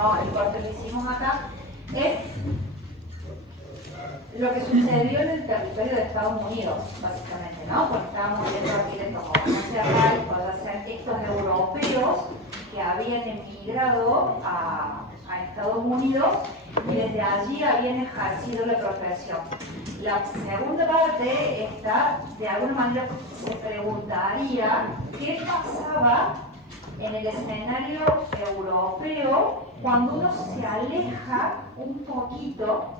no, el corte que hicimos acá, es lo que sucedió en el territorio de Estados Unidos, básicamente, ¿no? Cuando estábamos viendo arquitectos como Francia Wright, podían ser estos europeos que habían emigrado a Estados Unidos y desde allí habían ejercido la profesión. La segunda parte está, de alguna manera, se preguntaría qué pasaba en el escenario europeo cuando uno se aleja un poquito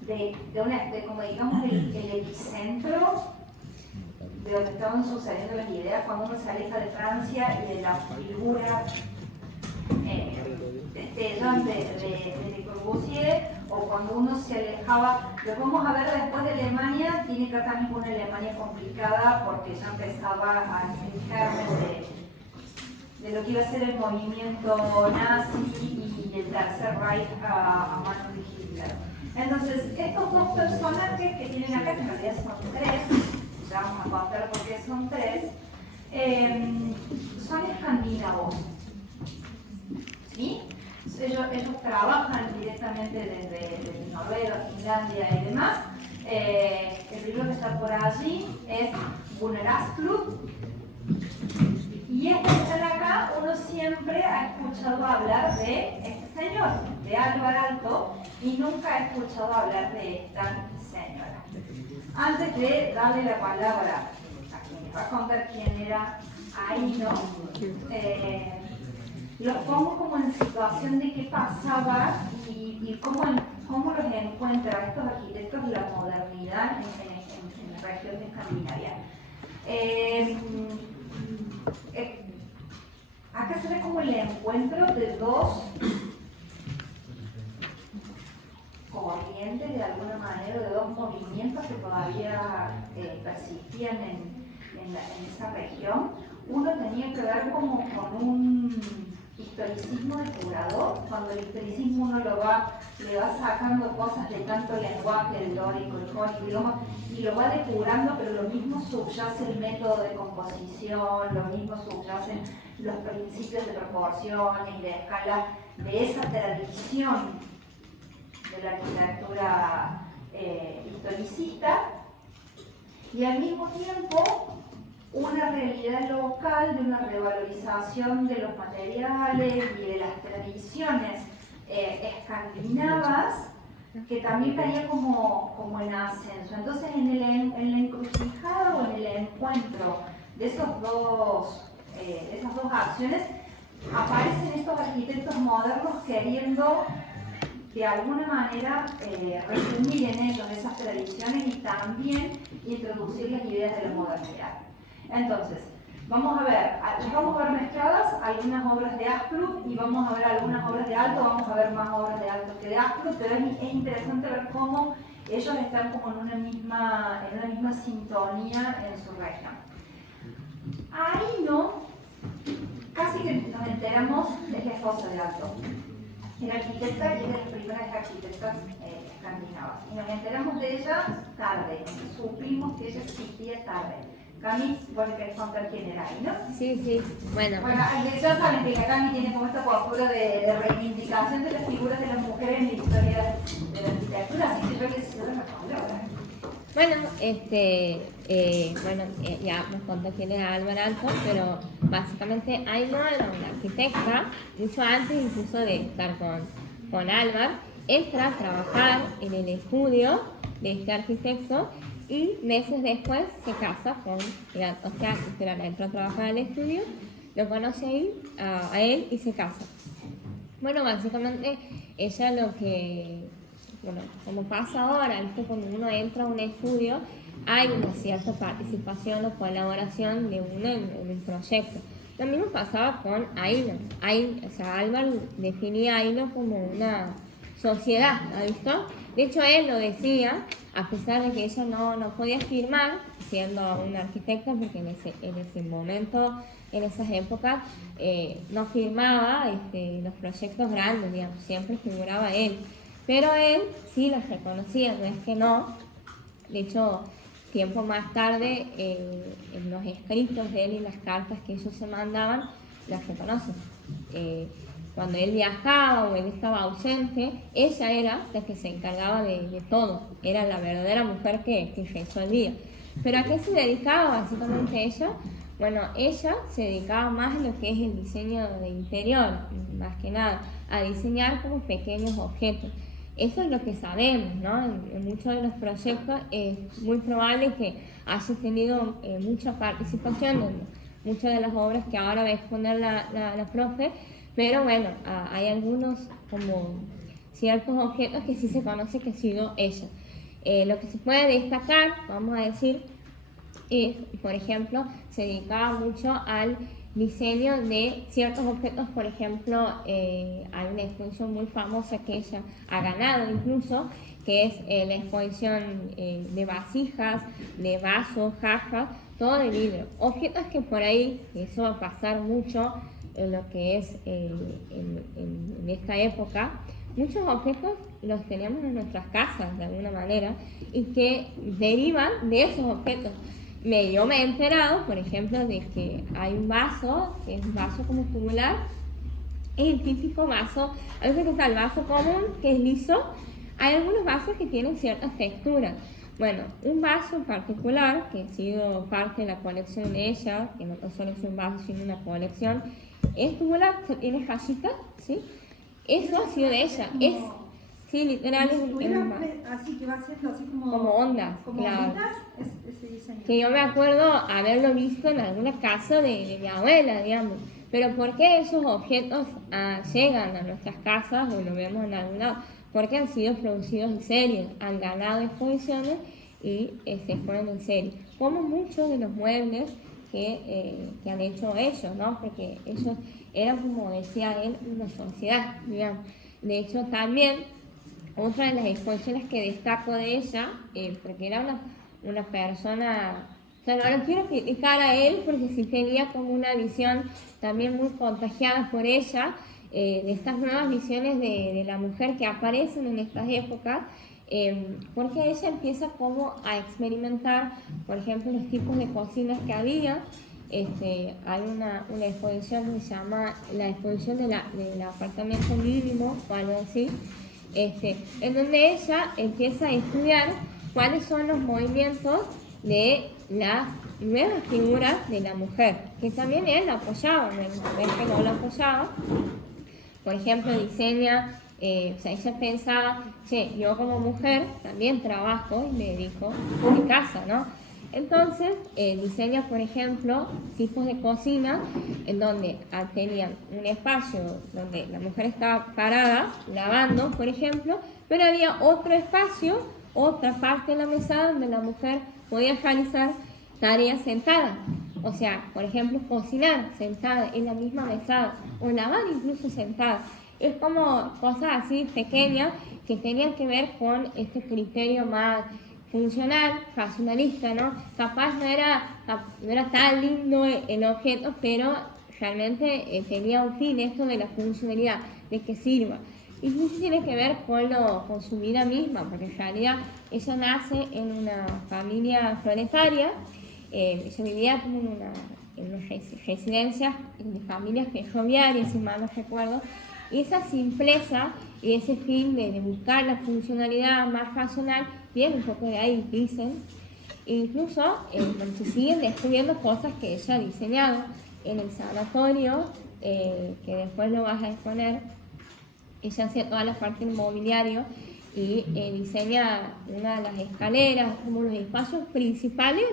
de como digamos el epicentro de donde estaban sucediendo las ideas, cuando uno se aleja de Francia y de la figura destellante de Le Corbusier, o cuando uno se alejaba, lo vamos a ver después de Alemania, tiene que ver también con una Alemania complicada porque ya empezaba a germen de lo que iba a ser el movimiento nazi y el Tercer Reich a manos de Hitler. Entonces, estos dos personajes que tienen acá, que en realidad son tres, ya vamos a contar por qué son tres, son escandinavos. ¿Sí? Ellos trabajan directamente desde Noruega, Finlandia y demás. El primero que está por allí es Gunnar Asplund. Y este que están acá, uno siempre ha escuchado hablar de este señor, de Alvar Aalto, y nunca ha escuchado hablar de esta señora. Antes de darle la palabra a quien les va a contar quién era Aino, los pongo como en situación de qué pasaba y cómo los encuentra estos arquitectos la modernidad en la región de Escandinavia. Acá se ve como el encuentro de dos corrientes, de alguna manera, de dos movimientos que todavía persistían en esa región. Uno tenía que ver como con un historicismo depurador, cuando el historicismo uno le va sacando cosas de tanto lenguaje, el dórico, el jónico, digamos, y lo va depurando, pero lo mismo subyace el método de composición, lo mismo subyacen los principios de proporción y de escala de esa tradición de la arquitectura historicista, y al mismo tiempo una realidad local de una revalorización de los materiales y de las tradiciones escandinavas que también caía como en ascenso. Entonces en la encrucijada o en el encuentro de esas dos acciones aparecen estos arquitectos modernos queriendo de alguna manera resumir en ellos esas tradiciones y también introducir las ideas de la modernidad. Entonces, vamos a ver mezcladas algunas obras de Asplund y vamos a ver algunas obras de Aalto, vamos a ver más obras de Aalto que de Asplund, pero es interesante ver cómo ellos están como en una misma sintonía en su región. Aino, casi que nos enteramos, es la esposa de Aalto. Era arquitecta y es de las primeras arquitectas escandinavas. Y nos enteramos de ella tarde, supimos que ella existía tarde. Cami, vos le querés contar quién era ahí, ¿no? Sí, bueno. Bueno, ya saben que la Cami tiene como esta postura de reivindicación de las figuras de las mujeres en la historia de la arquitectura, así que yo les cedo la palabra. Bueno, ya nos contó quién era Alvar Aalto, pero básicamente Aino era una arquitecta, mucho antes incluso de estar con Alvar, entra a trabajar en el estudio de este arquitecto y meses después se casa con él, o sea, entra a trabajar en el estudio, lo conoce ahí, a él y se casa. Bueno, básicamente ella como pasa ahora, ¿viste? Cuando uno entra a un estudio, hay una cierta participación o colaboración de uno en el proyecto. Lo mismo pasaba con Aino. O sea, Alvar definía a Aino como una sociedad, ¿ha visto? De hecho, él lo decía, a pesar de que ella no podía firmar, siendo una arquitecta, porque en ese momento, en esas épocas, no firmaba los proyectos grandes, digamos, siempre figuraba él. Pero él sí los reconocía, no es que no. De hecho, tiempo más tarde, en los escritos de él y las cartas que ellos se mandaban, las reconocen. cuando él viajaba o él estaba ausente, ella era la que se encargaba de todo, era la verdadera mujer que resolvía. ¿Pero a qué se dedicaba básicamente ella? Bueno, ella se dedicaba más a lo que es el diseño de interior, más que nada, a diseñar como pequeños objetos. Eso es lo que sabemos, ¿no? En muchos de los proyectos es muy probable que haya tenido mucha participación en muchas de las obras que ahora va a exponer la profe, pero bueno, hay algunos como ciertos objetos que sí se conoce que ha sido ella. Lo que se puede destacar, vamos a decir, es, por ejemplo, se dedicaba mucho al diseño de ciertos objetos. Por ejemplo, hay una exposición muy famosa que ella ha ganado incluso, que es la exposición de vasijas, de vasos, jarras, todo de vidrio. Objetos que por ahí, eso va a pasar mucho en lo que es en esta época, muchos objetos los tenemos en nuestras casas de alguna manera y que derivan de esos objetos. Yo me he enterado, por ejemplo, de que hay un vaso, que es un vaso como tubular, es el típico vaso, a veces está el vaso común, que es liso, hay algunos vasos que tienen ciertas texturas. Bueno, un vaso en particular, que ha sido parte de la colección de ella, que no solo es un vaso, sino una colección, es tubular, tiene rayitas, ¿sí? Eso ha sido de ella, es... Sí, literal es un así que va siendo así como ondas, como claro. ondas, ese diseño. Que yo me acuerdo haberlo visto en alguna casa de mi abuela, digamos. Pero ¿por qué esos objetos llegan a nuestras casas o lo vemos en algún lado? Porque han sido producidos en serie, han ganado exposiciones y se exponen en serie. Como muchos de los muebles que han hecho ellos, ¿no? Porque ellos eran, como decía él, una sociedad, digamos. De hecho, también otra de las exposiciones que destaco de ella, porque era una persona, o sea, no lo quiero criticar a él porque sí tenía como una visión también muy contagiada por ella, de estas nuevas visiones de la mujer que aparecen en estas épocas, porque ella empieza como a experimentar, por ejemplo, los tipos de cocinas que había. Hay una exposición que se llama la exposición del apartamento mínimo o algo así, en donde ella empieza a estudiar cuáles son los movimientos de las nuevas figuras de la mujer, que también él la apoyaba, no es que no la apoyaba. Por ejemplo, diseña, o sea, ella pensaba, che, yo como mujer también trabajo y me dedico a mi casa, ¿no? Entonces, diseña, por ejemplo, tipos de cocina en donde tenían un espacio donde la mujer estaba parada, lavando, por ejemplo, pero había otro espacio, otra parte de la mesa donde la mujer podía realizar tareas sentada. O sea, por ejemplo, cocinar sentada en la misma mesada o lavar incluso sentada. Es como cosas así pequeñas que tenían que ver con este criterio más funcional, racionalista, ¿no? Capaz no era tan lindo el objeto, pero realmente tenía un fin, esto de la funcionalidad, de que sirva. Y eso tiene que ver con su vida misma, porque en realidad ella nace en una familia proletaria, ella vivía como en una residencia de familias ferroviarias, si mal no recuerdo, y esa simpleza y ese fin de buscar la funcionalidad más racional viene un poco de ahí, dicen. Incluso se siguen descubriendo cosas que ella ha diseñado en el sanatorio, que después lo vas a exponer. Ella hace toda la parte del mobiliario y diseña una de las escaleras, como los espacios principales.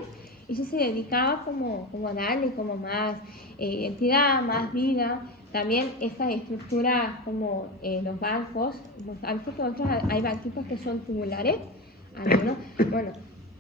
Ella se dedicaba como a darle como más identidad, más vida. También estas estructuras como los bancos que otros hay banquitos que son tubulares, algunos. Bueno,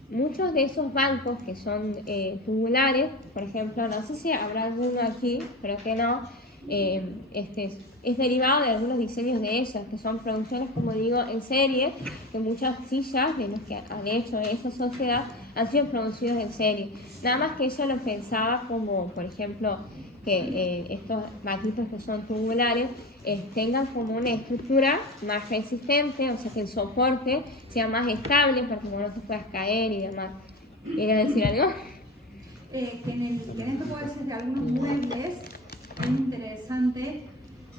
muchos de esos bancos que son tubulares, por ejemplo, no sé si habrá alguno aquí, creo que no, es derivado de algunos diseños de ellas, que son producciones, como digo, en serie, que muchas sillas de los que han hecho esa sociedad han sido producidos en serie. Nada más que ella lo pensaba como, por ejemplo, que estos banquitos que son tubulares tengan como una estructura más resistente, o sea que el soporte sea más estable para que no te puedas caer y demás. ¿Quieres decir algo? Que en esto puede ser que algunos muebles es interesante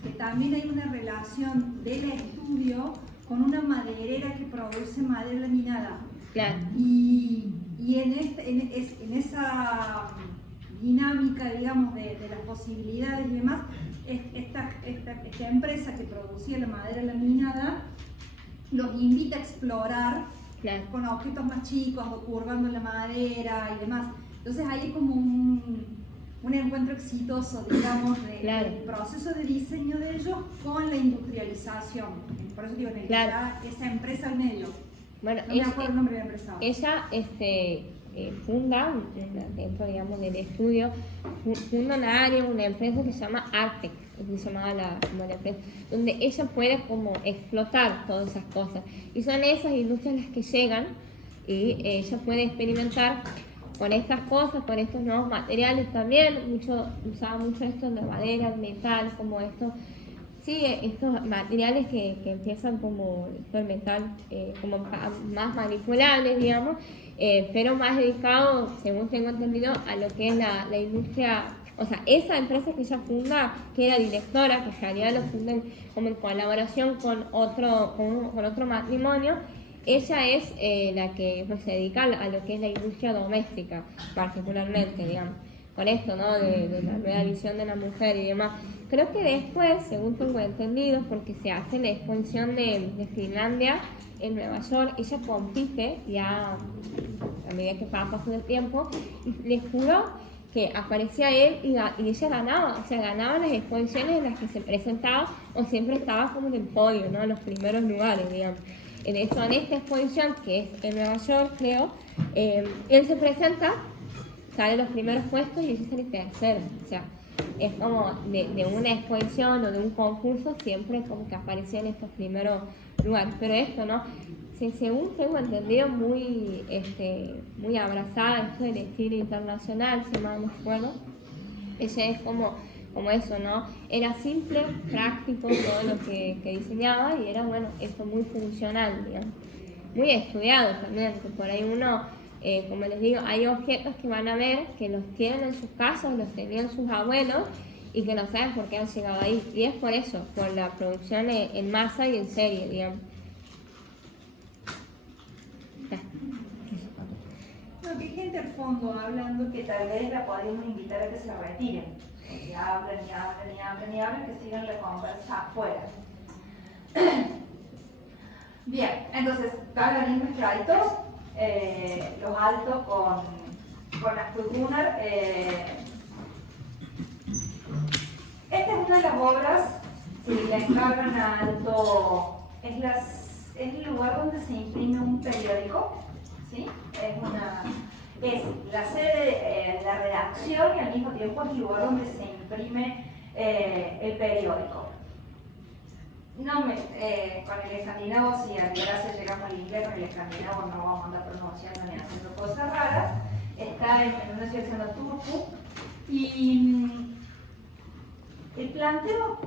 que también hay una relación del estudio con una maderera que produce madera laminada. Claro. Y en esa dinámica, digamos, de las posibilidades y demás, esta empresa que producía la madera laminada los invita a explorar, claro, con objetos más chicos, curvando la madera y demás. Entonces ahí es como un encuentro exitoso, digamos, claro, del proceso de diseño de ellos con la industrialización. Por eso digo, claro, esa empresa al medio. Bueno, no me acuerdo el nombre de la empresa. Ella funda, dentro, digamos, del estudio, funda una empresa que se llama Artex, que se llamaba la empresa, donde ella puede como explotar todas esas cosas. Y son esas industrias las que llegan y ella puede experimentar con estas cosas, con estos nuevos materiales también. Usaba mucho esto de madera, el metal, como esto. Sí, estos materiales que empiezan como el metal, como más manipulables, digamos, pero más dedicado, según tengo entendido, a lo que es la industria. O sea, esa empresa que ella funda, que era directora, que en realidad lo funda como en colaboración con otro matrimonio, ella es la que pues, se dedica a lo que es la industria doméstica, particularmente, digamos, con esto, ¿no? De la nueva visión de la mujer y demás. Creo que después, según tengo entendido, porque se hace la exposición de Finlandia en Nueva York, ella compite ya a medida que va pasando el tiempo, y les juro que aparecía él y ella ganaba, o sea, ganaba las exposiciones en las que se presentaba o siempre estaba como en el podio, ¿no? En los primeros lugares, digamos. En esta exposición, que es en Nueva York, creo, él se presenta, sale los primeros puestos y ella sale tercero, o sea, es como de una exposición o de un concurso, siempre como que aparecía en estos primeros lugares, pero esto, ¿no? Según tengo entendido, muy abrazada esto del estilo internacional, si mal no recuerdo. Ella es como eso, ¿no? Era simple, práctico todo lo que diseñaba y era, bueno, esto muy funcional, digamos. Muy estudiado también, que por ahí uno, como les digo, hay objetos que van a ver que los tienen en sus casas, los tenían sus abuelos y que no saben por qué han llegado ahí. Y es por eso, por la producción en masa y en serie, digamos. No, que hay gente al fondo hablando que tal vez la podríamos invitar a que se retiren. Que hablen, que sigan la conversa afuera. Bien, entonces, cada lindos créditos, los altos con las Gunnar. Esta es una de las obras, si la encargan a Alto, es el lugar donde se imprime un periódico, ¿sí? Es la sede, la redacción y al mismo tiempo es el lugar donde se imprime el periódico. Con el escandinavo, si a gracias llegamos al inglés, con el escandinavo no vamos a andar pronunciando ni haciendo cosas raras. Está en una ciudad que se llama Turku y el planteo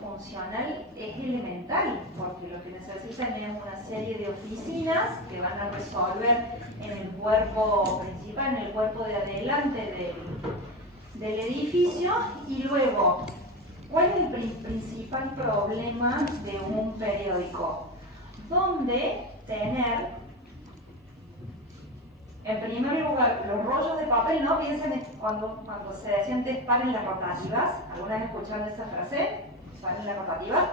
funcional es elemental, porque lo que necesitan es una serie de oficinas que van a resolver en el cuerpo principal, en el cuerpo de adelante del edificio, y luego, ¿cuál es el principal problema de un periódico? ¿Dónde tener, en primer lugar, los rollos de papel? No piensen cuando se decía antes paren las rotativas. ¿Alguna vez escucharon esa frase? Paren las rotativas.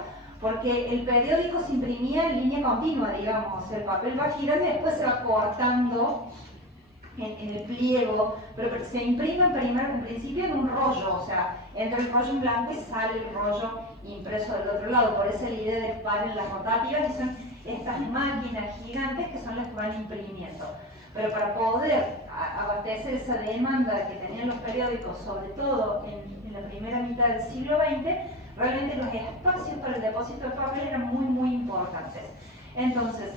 Porque el periódico se imprimía en línea continua, digamos. O sea, el papel va girando y después se va cortando en el pliego. Pero se imprime en principio en un rollo. O sea, entra el rollo en blanco y sale el rollo impreso del otro lado. Por eso la idea de paren las rotativas, y son estas máquinas gigantes que son las que van imprimiendo. Pero para poder abastecer esa demanda que tenían los periódicos, sobre todo en la primera mitad del siglo XX, realmente los espacios para el depósito de papel eran muy, muy importantes. Entonces,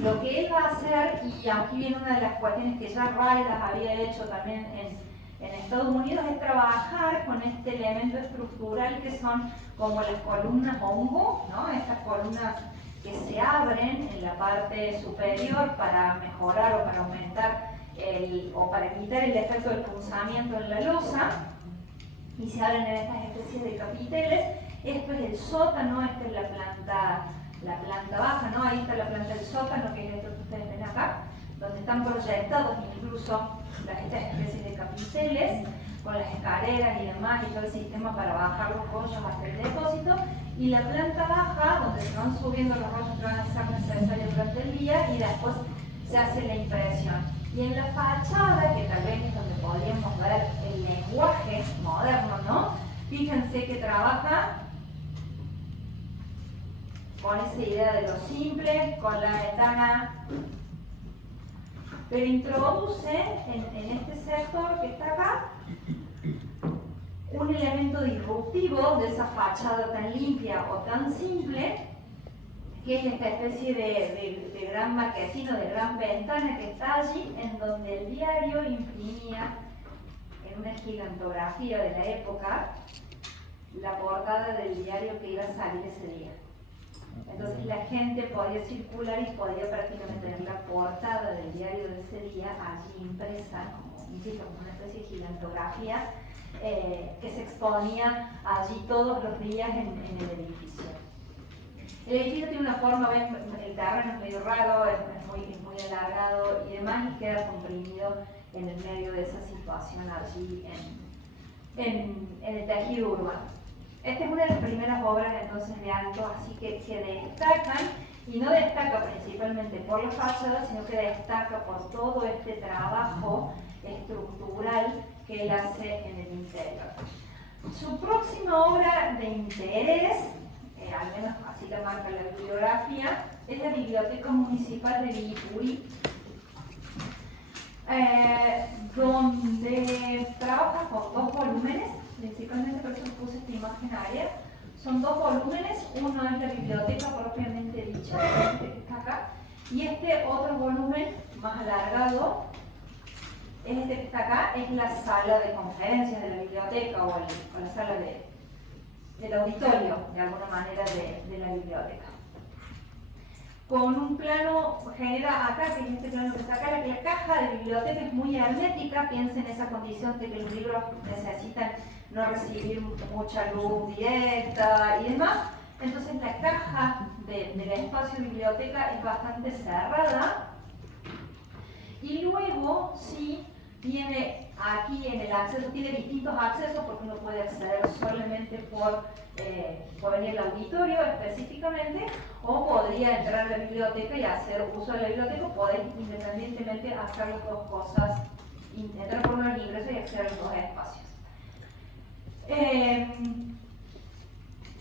lo que él va a hacer, y aquí viene una de las cuestiones que ya Ray las había hecho también en Estados Unidos, es trabajar con este elemento estructural que son como las columnas hongo, ¿no? Estas columnas que se abren en la parte superior para mejorar o para aumentar o para evitar el efecto del punzamiento en la losa. y se abren en estas especies de capiteles. Esto es el sótano, esta es la planta baja, ¿no? Ahí está la planta del sótano, que es esto que ustedes ven acá, donde están proyectados incluso estas especies de capiteles, con las escaleras y demás, y todo el sistema para bajar los rollos hasta el depósito. Y la planta baja, donde se van subiendo los rollos que van a ser necesarios durante el día, y después se hace la impresión. Y en la fachada, que tal vez es donde podríamos ver el lenguaje moderno, ¿no? Fíjense que trabaja con esa idea de lo simple, con la ventana, pero introduce en este sector que está acá un elemento disruptivo de esa fachada tan limpia o tan simple, que es esta especie de gran marquesino, de gran ventana que está allí, en donde el diario imprimía en una gigantografía de la época la portada del diario que iba a salir ese día. Entonces la gente podía circular y podía prácticamente tener la portada del diario de ese día allí impresa, como, insisto, como una especie de gigantografía que se exponía allí todos los días en el edificio. El edificio tiene una forma, ven, el terreno es medio raro, es muy alargado y demás, y queda comprimido en el medio de esa situación allí en el tejido urbano. Esta es una de las primeras obras entonces de Alto, así que destacan, y no destaca principalmente por la fachada, sino que destaca por todo este trabajo estructural que él hace en el interior. Su próxima obra de interés, al menos así la marca la bibliografía, es la Biblioteca Municipal de Viipuri, donde trabaja con 2 volúmenes, principalmente por eso puse esta imagen aérea. Son 2 volúmenes, uno es la biblioteca propiamente dicha, este que está acá, y este otro volumen más alargado, este que está acá, es la sala de conferencias de la biblioteca o la sala del auditorio, de alguna manera, de la biblioteca. Con un plano, genera acá, que es este plano que está acá, la caja de biblioteca es muy hermética, piensen en esa condición de que los libros necesitan no recibir mucha luz directa y demás. Entonces la caja del espacio de biblioteca es bastante cerrada. Y luego sí tiene aquí en el acceso, tiene distintos accesos porque uno puede acceder solamente por venir al auditorio específicamente, o podría entrar a la biblioteca y hacer uso de la biblioteca, o poder independientemente hacer las dos cosas, entrar por uno al ingreso y acceder a los dos espacios.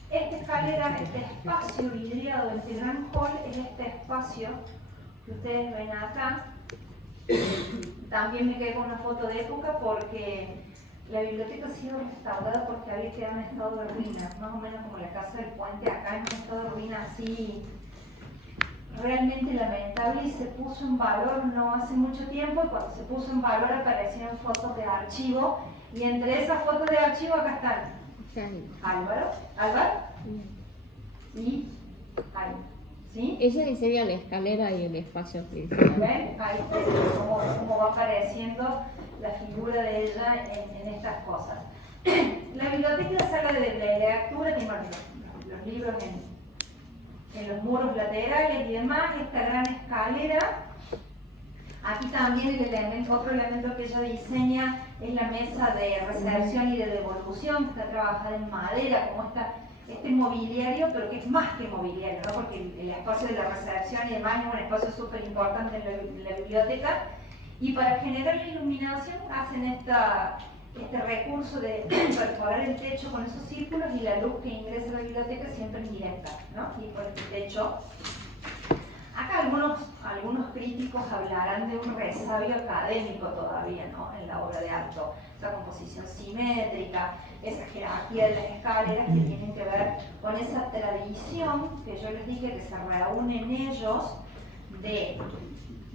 Esta escalera, este espacio vidriado, este gran hall, es este espacio que ustedes ven acá. También me quedé con una foto de época porque la biblioteca ha sido restaurada porque había quedado en estado de ruina, más o menos como la casa del puente acá, en un estado de ruina así realmente lamentable, y se puso en valor no hace mucho tiempo, y cuando se puso en valor aparecieron fotos de archivo, y entre esas fotos de archivo acá están Álvaro y Ari. ¿Sí? Ella diseña la escalera y el espacio principal. ¿Ven? Ahí cómo va apareciendo la figura de ella en estas cosas. La biblioteca y la sala de lectura tiene los libros en los muros laterales y demás, esta gran escalera. Aquí también otro elemento que ella diseña es la mesa de recepción y de devolución, que está trabajada en madera, como este mobiliario, pero que es más que mobiliario, ¿no? Porque el espacio de la recepción y demás es un espacio súper importante en la biblioteca, y para generar la iluminación hacen este recurso de perforar el techo con esos círculos, y la luz que ingresa a la biblioteca siempre es directa, ¿no? Y por este techo. Acá algunos críticos hablarán de un resabio académico todavía, ¿no? En la obra de Alto. Esa composición simétrica, esa jerarquía de las escaleras que tienen que ver con esa tradición que yo les dije que se reúne en ellos de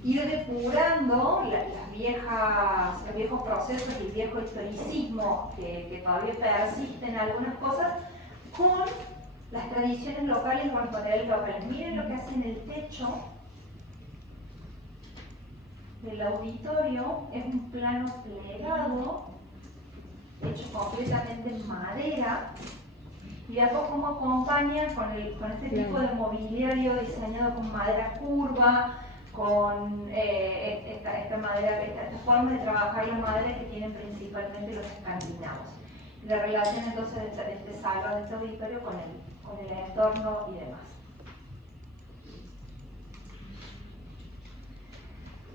ir depurando los viejos procesos y el viejo historicismo que todavía persisten en algunas cosas con las tradiciones locales o los materiales locales. Miren lo que hace en el techo del auditorio, es un plano plegado hecho completamente en madera, y después cómo acompaña con este tipo de mobiliario diseñado con madera curva, con esta madera, esta forma de trabajar la madera que tienen principalmente los escandinavos. La relación entonces de este salón, de este auditorio con el entorno y demás.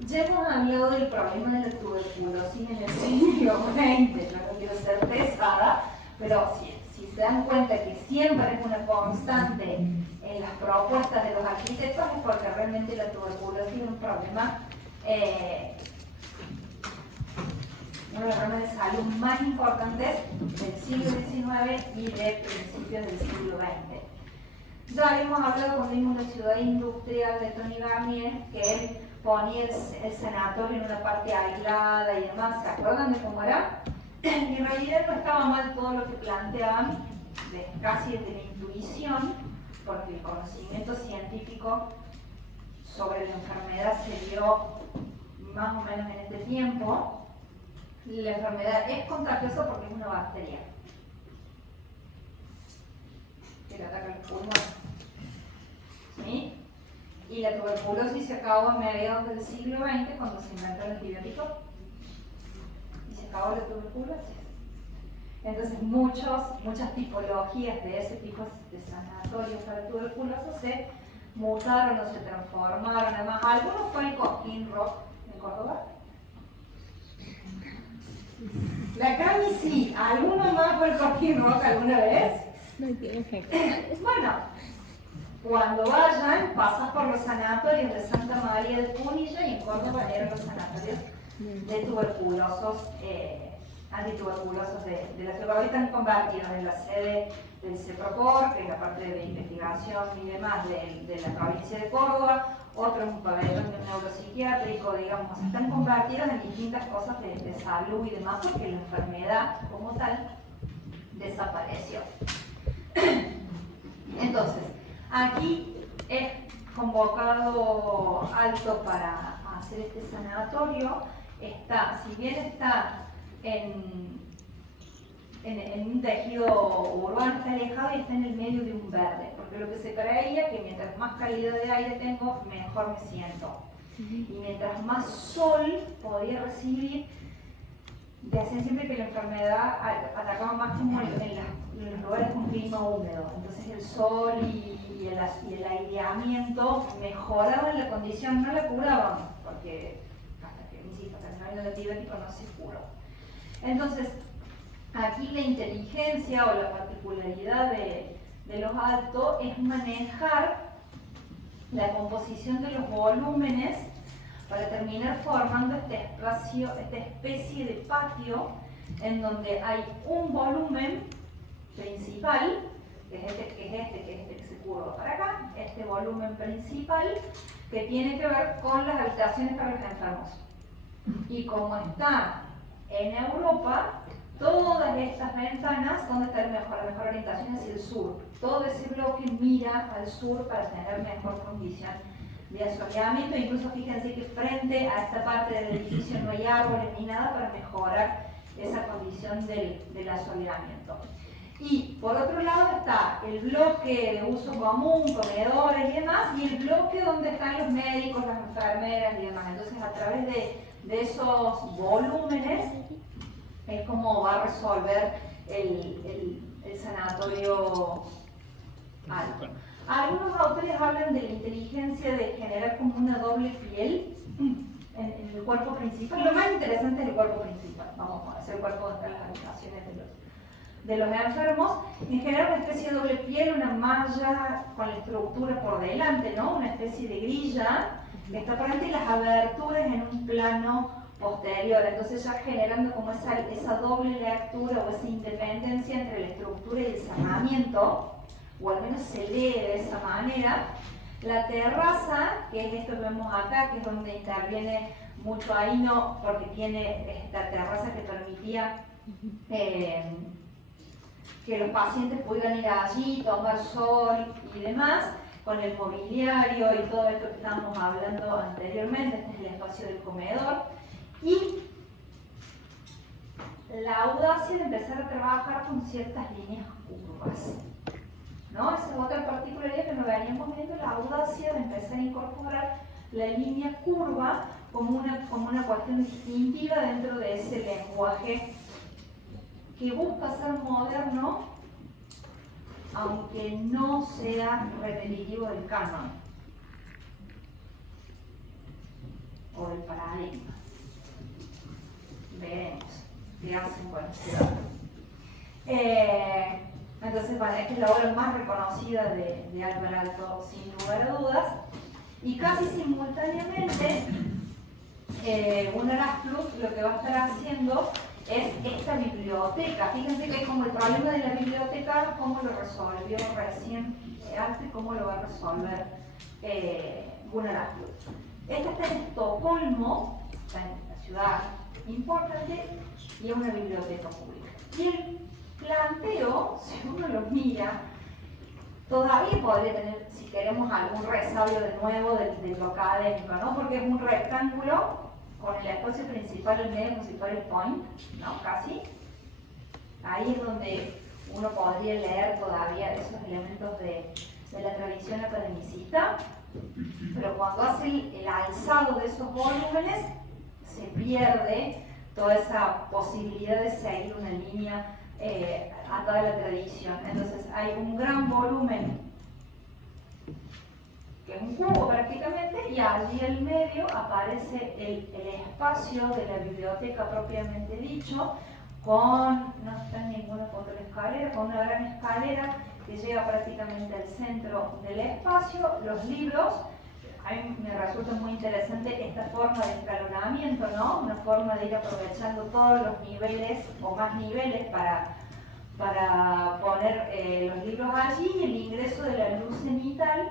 Ya hemos hablado del problema de la tuberculosis en el siglo XX, yo no quiero ser pesada, pero si se dan cuenta que siempre es una constante en las propuestas de los arquitectos es porque realmente la tuberculosis es un problema, uno de los problemas de salud más importantes del siglo XIX y de principios del siglo XX. Ya habíamos hablado cuando vimos la ciudad industrial de Tony Garnier, que él ponía el sanatorio en una parte aislada y demás. ¿Se acuerdan de cómo era? Y en realidad no estaba mal todo lo que planteaban, casi desde la intuición, porque el conocimiento científico sobre la enfermedad se dio más o menos en este tiempo. La enfermedad es contagiosa porque es una bacteria que le ataca los pulmones. ¿Sí? Y la tuberculosis se acabó a mediados del siglo XX cuando se inventó el antibiótico y se acabó la tuberculosis. Entonces muchas tipologías de ese tipo de sanatorios para tuberculosis se mutaron o se transformaron. Además, algunos fue el Cosquín Rock en Córdoba. La Cami sí, ¿alguno más fue el Cosquín Rock alguna vez? No tiene efecto. Bueno, cuando vayan, pasas por los sanatorios de Santa María de Punilla y en Córdoba eran los sanatorios de tuberculosos, antituberculosos de la ciudad. Hoy están convertidos en la sede del CEPROCOR, que es la parte de investigación y demás de la provincia de Córdoba, otro en un pabellón de neuropsiquiátrico, digamos, están convertidos en distintas cosas de salud y demás, porque la enfermedad como tal desapareció. Entonces, aquí es convocado Alto para hacer este sanatorio. Si bien está en un tejido urbano, está alejado y está en el medio de un verde, porque lo que se creía que mientras más calidad de aire tengo, mejor me siento. Y mientras más sol podía recibir, decían siempre que la enfermedad atacaba más como en los lugares con clima húmedo. Entonces el sol y el aireamiento mejoraban la condición, no la curaban, porque hasta que no hay el antibiótico no se curó. Entonces, aquí la inteligencia o la particularidad de los altos es manejar la composición de los volúmenes para terminar formando este espacio, esta especie de patio en donde hay un volumen principal, que es este que se curva para acá, este volumen principal que tiene que ver con las habitaciones para los enfermos. Y como está en Europa, todas estas ventanas, ¿dónde está la mejor orientación? Hacia el sur. Todo ese bloque mira al sur para tener mejor condición de asoleamiento. Incluso fíjense que frente a esta parte del edificio no hay árboles ni nada para mejorar esa condición del asoleamiento. Y por otro lado está el bloque de uso común, comedores y demás, y el bloque donde están los médicos, las enfermeras y demás. Entonces, a través de esos volúmenes es como va a resolver el sanatorio alto. Algunos autores hablan de la inteligencia de generar como una doble piel en el cuerpo principal. Lo más interesante es el cuerpo principal. Vamos a hacer el cuerpo donde están las habitaciones de los enfermos. En generar una especie de doble piel, una malla con la estructura por delante, ¿no? Una especie de grilla que está por delante y las aberturas en un plano posterior. Entonces ya generando como esa doble lectura o esa independencia entre la estructura y el cerramiento, o al menos se lee de esa manera. La terraza, que es esto que vemos acá, que es donde interviene mucho Aino, porque tiene esta terraza que permitía que los pacientes pudieran ir allí, tomar sol y demás, con el mobiliario y todo esto que estábamos hablando anteriormente. Este es el espacio del comedor. Y la audacia de empezar a trabajar con ciertas líneas curvas, ¿no? Esa es otra particularidad que nos veníamos viendo, la audacia de empezar a incorporar la línea curva como una cuestión distintiva dentro de ese lenguaje que busca ser moderno, aunque no sea repetitivo del canon o del paradigma. Veremos qué hacen con ese dato. Entonces, bueno, esta es la obra más reconocida de Álvar Aalto, sin lugar a dudas. Y casi simultáneamente, Gunnar Asplund lo que va a estar haciendo es esta biblioteca. Fíjense que es como el problema de la biblioteca, cómo lo resolvió recién Aalto y cómo lo va a resolver Gunnar Asplund. Esta está en Estocolmo, está en la ciudad importante, y es una biblioteca pública. Y el planteo, si uno lo mira, todavía podría tener, si queremos, algún resabio de nuevo de lo académico, ¿no? Porque es un rectángulo con el espacio principal en medio como si fuera el point, ¿no? Casi. Ahí es donde uno podría leer todavía esos elementos de la tradición academicista, pero cuando hace el alzado de esos volúmenes, se pierde toda esa posibilidad de seguir una línea atada a la tradición. Entonces hay un gran volumen que es un cubo prácticamente, y allí en medio aparece el espacio de la biblioteca propiamente dicho, no está en ninguna foto de escalera, con una gran escalera que llega prácticamente al centro del espacio, los libros. A mí me resulta muy interesante esta forma de escalonamiento, ¿no? Una forma de ir aprovechando todos los niveles o más niveles para poner los libros allí, y el ingreso de la luz cenital,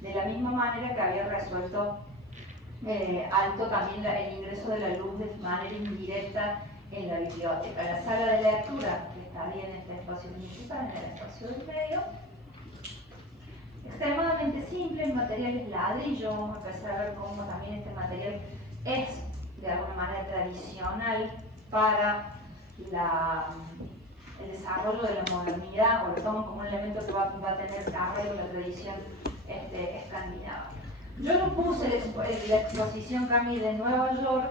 de la misma manera que había resuelto Aalto también el ingreso de la luz de manera indirecta en la biblioteca. La sala de lectura, que estaría en este espacio principal, en el espacio del medio, extremadamente simple, el material es ladrillo. Vamos a empezar a ver cómo también este material es de alguna manera tradicional para el desarrollo de la modernidad, o lo toman como un elemento que va a tener arraigo en la tradición escandinava. Yo no puse la exposición Cami de Nueva York,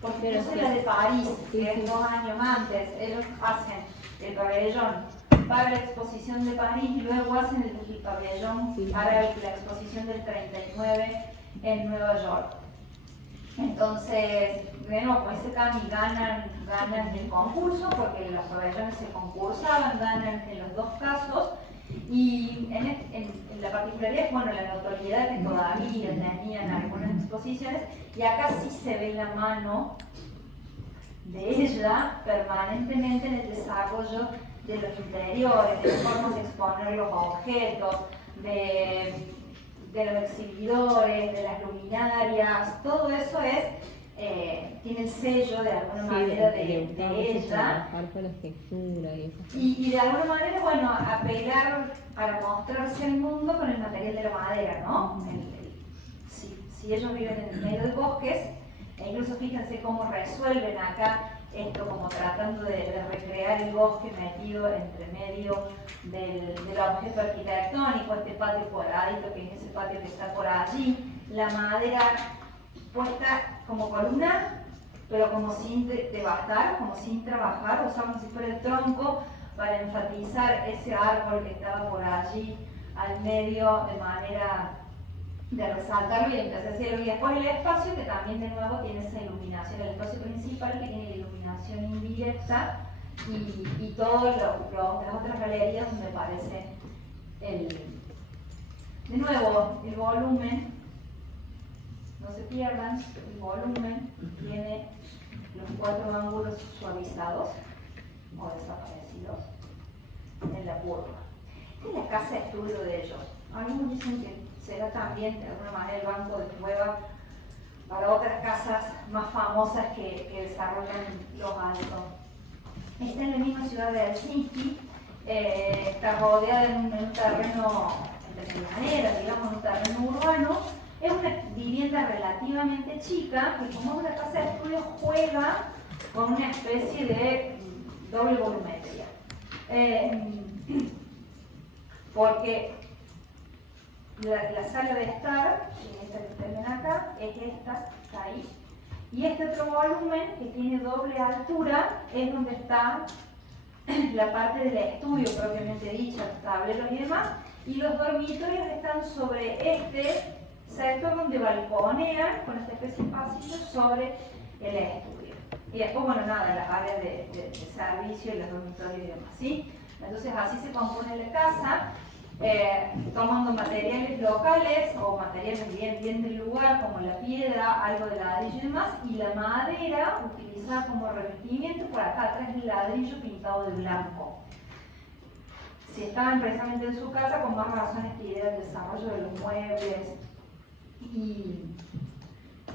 porque puse la de París, que es 2 años antes. Ellos hacen el pabellón para la exposición de París y luego hacen el pabellón para la exposición del 39 en Nueva York. Entonces, bueno, con ese Cami ganan el concurso, porque los pabellones se concursaban, ganan en los dos casos. Y en la particularidad es, bueno, la notoriedad que todavía tenían algunas exposiciones, y acá sí se ve la mano de ella permanentemente en el desarrollo de los interiores, de las formas de exponer los objetos, de los exhibidores, de las luminarias. Todo eso tiene el sello de alguna manera de ella. Y de alguna manera, bueno, apelar para mostrarse al mundo con el material de la madera, ¿no? Si ellos viven en el medio de bosques, e incluso fíjense cómo resuelven acá esto, como tratando de recrear el bosque metido entre medio del objeto arquitectónico, este patio cuadradito que es ese patio que está por allí, la madera puesta como columna, pero como sin devastar, como sin trabajar, usamos si fuera el tronco para enfatizar ese árbol que estaba por allí al medio, de manera de resaltarlo y empezar a hacerlo. Y después el espacio, que también de nuevo tiene esa iluminación, el espacio principal que tiene la iluminación indirecta, y todas las otras galerías donde aparece de nuevo el volumen. No se pierdan, el volumen tiene los 4 ángulos suavizados o desaparecidos en la curva. Esta es la casa de estudio de ellos. Algunos dicen que será también de alguna manera el banco de prueba para otras casas más famosas que desarrollan los Aalto. Está en la misma ciudad de Helsinki, está rodeada en un terreno de manera, digamos, un terreno urbano. Es una vivienda relativamente chica, que como es una casa de estudio, juega con una especie de doble volumetría. Porque la sala de estar, esta que ustedes ven acá, es esta, está ahí. Y este otro volumen, que tiene doble altura, es donde está la parte del estudio propiamente dicha, los tableros y demás. Y los dormitorios están sobre este sector donde balconean con esta especie de pasillo sobre el estudio. Y después, bueno, nada, las áreas de servicio y los dormitorios y demás, ¿sí? Entonces así se compone la casa, tomando materiales locales o materiales bien del lugar, como la piedra, algo de ladrillo y demás, y la madera utilizada como revestimiento. Por acá atrás el ladrillo pintado de blanco. Si estaban precisamente en su casa, con más razón esta idea del desarrollo de los muebles y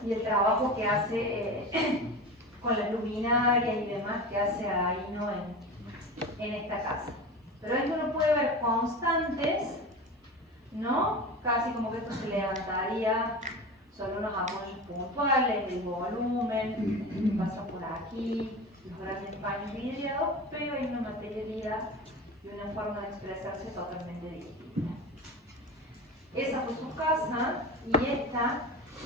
el trabajo que hace con las luminarias y demás que hace ahí, ¿no? en esta casa. Pero ahí uno puede ver constantes, ¿no? Casi como que esto se levantaría sobre unos apoyos puntuales, el volumen, que pasa por aquí, los grandes paños vidriados, pero hay una materialidad y una forma de expresarse totalmente distinta. Esa fue su casa, y esta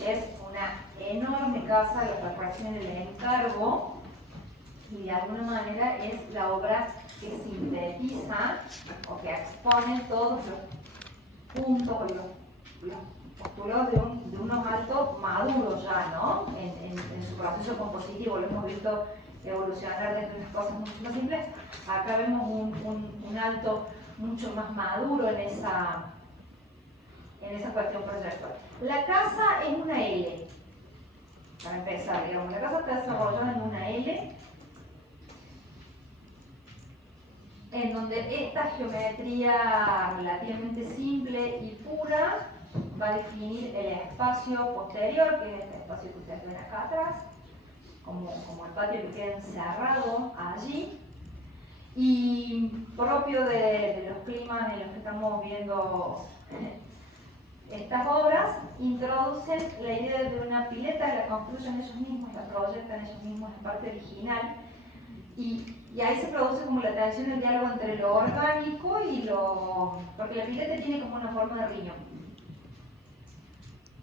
es una enorme casa de la corporación del encargo, y de alguna manera es la obra que sintetiza o que expone todos los puntos o los postulados de unos altos maduros ya, ¿no? En su proceso compositivo lo hemos visto evolucionar desde unas cosas mucho más simples. Acá vemos un alto mucho más maduro en esa cuestión proyectual. La casa es una L, para empezar, digamos, la casa está desarrollada en una L, en donde esta geometría relativamente simple y pura va a definir el espacio posterior, que es este espacio que ustedes ven acá atrás, como el patio que queda encerrado allí, y propio de los climas en los que estamos viendo estas obras, introducen la idea de una pileta, la construyen ellos mismos, la proyectan ellos mismos en parte original, y ahí se produce como la tensión del diálogo entre lo orgánico y lo... porque la pileta tiene como una forma de riñón,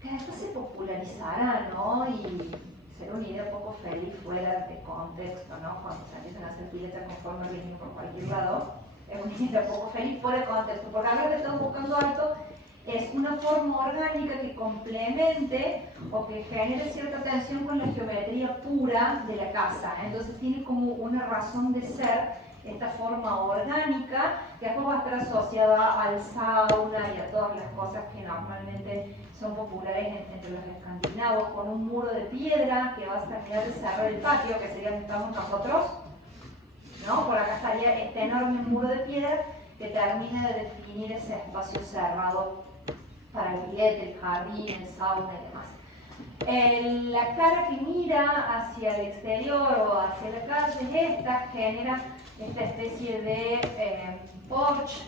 que después se popularizará, ¿no? Y será una idea poco feliz fuera de contexto, ¿no? Cuando se empiezan a hacer piletas con forma de riñón por cualquier lado, es una idea poco feliz fuera de contexto, porque acá lo que estamos buscando alto es una forma orgánica que complemente o que genere cierta tensión con la geometría pura de la casa. Entonces tiene como una razón de ser esta forma orgánica, que después va a estar asociada al sauna y a todas las cosas que normalmente son populares entre los escandinavos, con un muro de piedra que va a terminar de cerrar el patio, que sería donde estamos nosotros, ¿no? Por acá estaría este enorme muro de piedra que termina de definir ese espacio cerrado para el billete, el jardín, el sauna y demás. La cara que mira hacia el exterior o hacia la calle es esta, genera esta especie de porche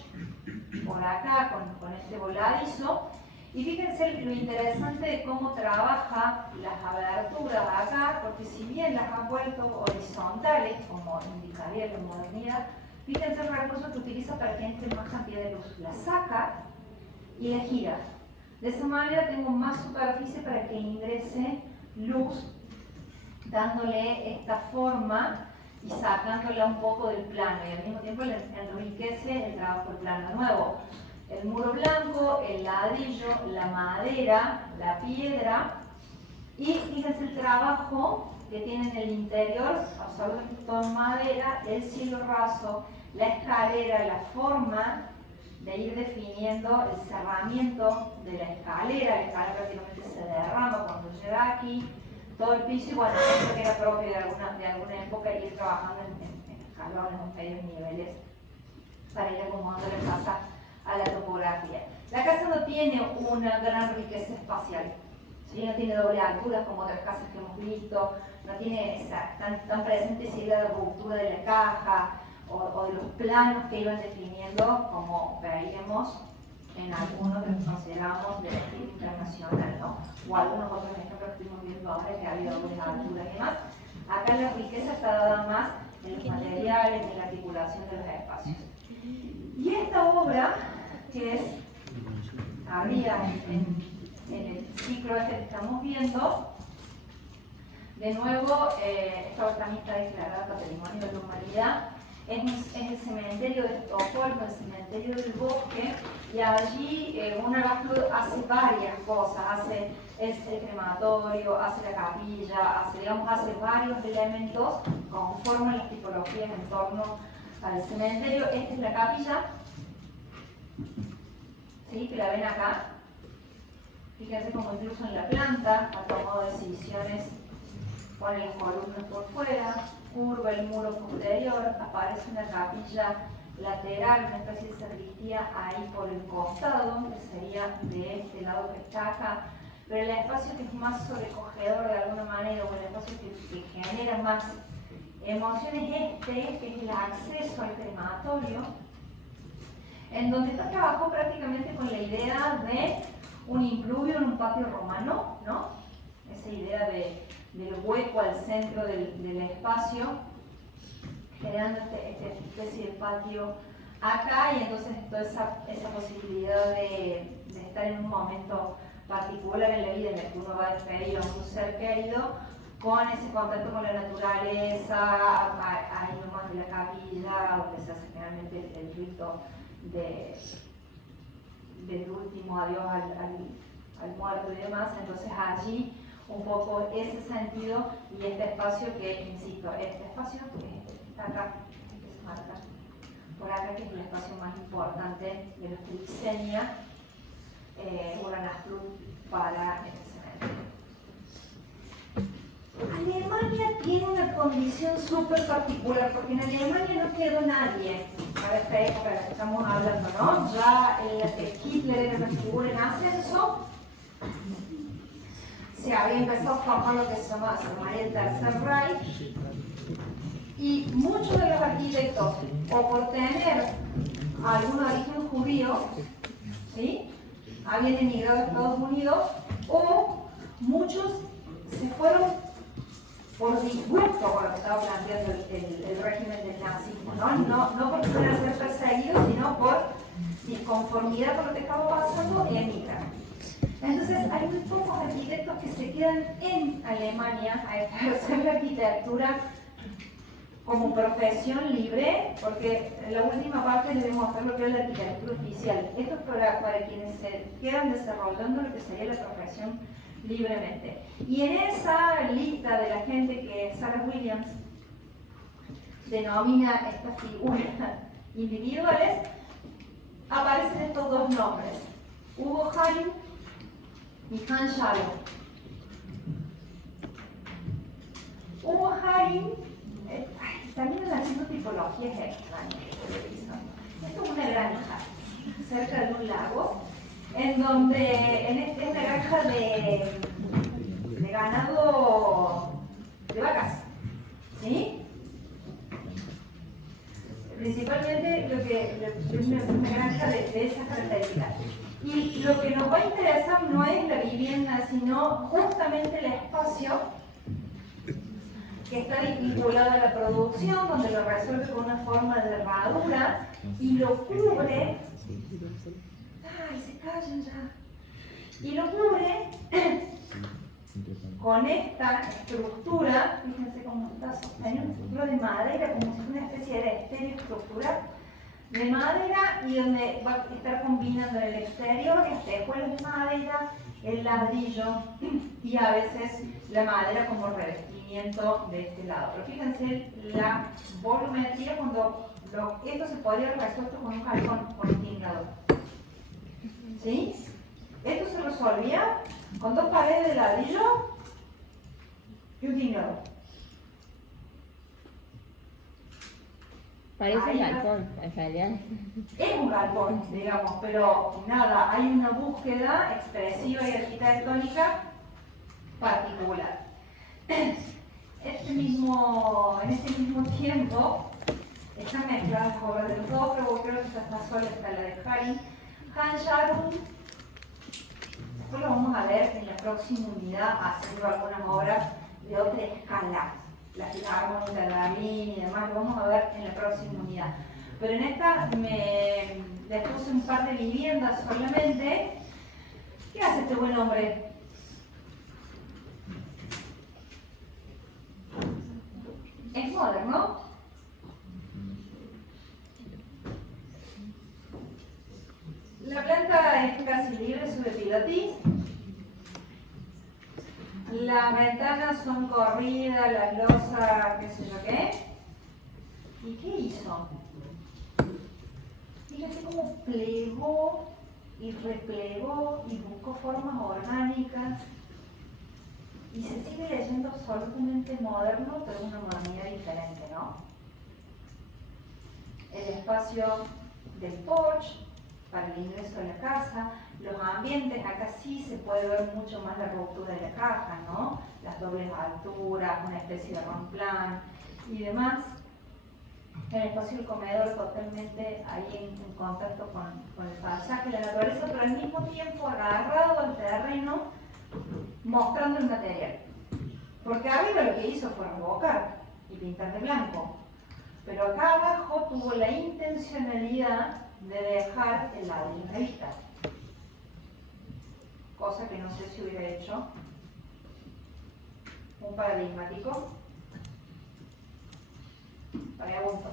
por acá con este voladizo. Y fíjense lo interesante de cómo trabaja las aberturas acá, porque si bien las han vuelto horizontales, como indicaría la modernidad, fíjense el recurso que utiliza para que entre más cantidad de luz. La saca y la gira. De esa manera tengo más superficie para que ingrese luz, dándole esta forma y sacándola un poco del plano, y al mismo tiempo le enriquece el trabajo del plano. De nuevo, el muro blanco, el ladrillo, la madera, la piedra, y fíjense el trabajo que tiene en el interior, absolutamente todo en madera, el cielo raso, la escalera, la forma de ir definiendo el cerramiento de la escalera prácticamente se derrama cuando llega aquí, todo el piso, y bueno, esto que era propio de alguna época, ir trabajando en escalones, en medios niveles, para ir acomodando la casa a la topografía. La casa no tiene una gran riqueza espacial, ¿sí? No tiene doble altura como otras casas que hemos visto, no tiene tan presente si la ruptura de la caja o de los planos que iban definiendo, como veíamos en algunos que consideramos de estilo internacional, ¿no? O algunos otros ejemplos que estuvimos viendo ahora que ha habido dobles alturas y demás. Acá la riqueza está dada más en los materiales, en la articulación de los espacios. Y esta obra, que es arriba en el ciclo este que estamos viendo, de nuevo, esta obra también está declarada Patrimonio de la Humanidad. Es el cementerio de Estocolmo, el cementerio del bosque, y allí Unarvangslo hace varias cosas, hace el crematorio, hace la capilla, hace varios elementos, conforman las tipologías en torno al cementerio. Esta es la capilla, ¿sí? Que la ven acá. Fíjense como incluso en la planta ha tomado decisiones, pone las columnas por fuera, curva el muro posterior, aparece una capilla lateral, una especie de sacristía ahí por el costado, que sería de este lado que está acá, pero el espacio que es más sobrecogedor de alguna manera, o el espacio que genera más emociones, que es el acceso al crematorio, en donde está trabajó prácticamente con la idea de un impluvio en un patio romano, ¿no? Esa idea del hueco al centro del espacio, generando esta especie de patio acá, y entonces toda esa posibilidad de estar en un momento particular en la vida en el que uno va a despedir a un ser querido, con ese contacto con la naturaleza, ahí nomás de la capilla, donde se hace generalmente el rito del último adiós al muerto y demás. Entonces allí un poco ese sentido, y este espacio que, insisto, este espacio que está acá, que se marca por acá, que es el espacio más importante de los que diseña Unarvangslo para este cementerio. Alemania tiene una condición súper particular, porque en Alemania no quedó nadie para esta época de la que estamos hablando, ¿no? Ya Hitler era una figura en ascenso, se había empezado a formar lo que se llamaría el Tercer Reich, y muchos de los arquitectos, o por tener algún origen judío, ¿sí?, habían emigrado a Estados Unidos, o muchos se fueron por disgusto con lo que estaba planteando el régimen del nazismo, no por querer ser perseguidos, sino por disconformidad con lo que estaba pasando, y emigran. Entonces hay muy pocos arquitectos que se quedan en Alemania a ejercer la arquitectura como profesión libre, porque en la última parte les voy a mostrar lo que es la arquitectura oficial. Esto es para quienes se quedan desarrollando lo que sería la profesión libremente. Y en esa lista de la gente que Sarah Williams denomina estas figuras individuales, aparecen estos dos nombres, Hugo Haring y Hans Scharoun. Hugo Haring también haciendo tipologías extrañas. Esto es una granja cerca de un lago, en donde es una granja de ganado de vacas, ¿sí? Principalmente una granja de esas características. Y lo que nos va a interesar no es la vivienda, sino justamente el espacio que está vinculado a la producción, donde lo resuelve con una forma de herradura y lo cubre. ¡Ay, se callan ya! Y lo cubre con esta estructura, fíjense cómo está sostenido, una estructura de madera, como si fuera una especie de estructura de madera, y donde va a estar combinando en el exterior espejuelos de madera, el ladrillo y a veces la madera como revestimiento de este lado. Pero fíjense la volumetría cuando esto se podría haber resuelto con un jalón, con un timbrador. ¿Sí? Esto se resolvía con dos paredes de ladrillo y un timbrador. Parece un galpón, en realidad. Es un galpón, digamos, pero nada, hay una búsqueda expresiva y arquitectónica particular. En este mismo tiempo están mezcladas las obras de los dos, pero creo que esta sola está la de Haring. Hans Scharoun, después lo vamos a ver en la próxima unidad, haciendo algunas obras de otra escala, la Filarmónica de Berlín y demás, lo vamos a ver en la próxima unidad. Pero en esta les puse un par de viviendas solamente. ¿Qué hace este buen hombre? Es moderno. La planta es casi libre, sube pilotis. Las ventanas son corridas, las losas, qué sé yo qué. ¿Y qué hizo? Fíjate cómo plegó y replegó y buscó formas orgánicas. Y se sigue leyendo absolutamente moderno, pero de una modernidad diferente, ¿no? El espacio del porche para el ingreso de la casa, los ambientes, acá sí se puede ver mucho más la ruptura de la caja, ¿no? Las dobles alturas, una especie de ramplan y demás. El espacio del comedor totalmente ahí en contacto con el paisaje, la naturaleza, pero al mismo tiempo agarrado al terreno, mostrando el material. Porque arriba lo que hizo fue revocar y pintar de blanco. Pero acá abajo tuvo la intencionalidad de dejar el ladrillo de vista. Cosa que no sé si hubiera hecho un paradigmático. Pregunto.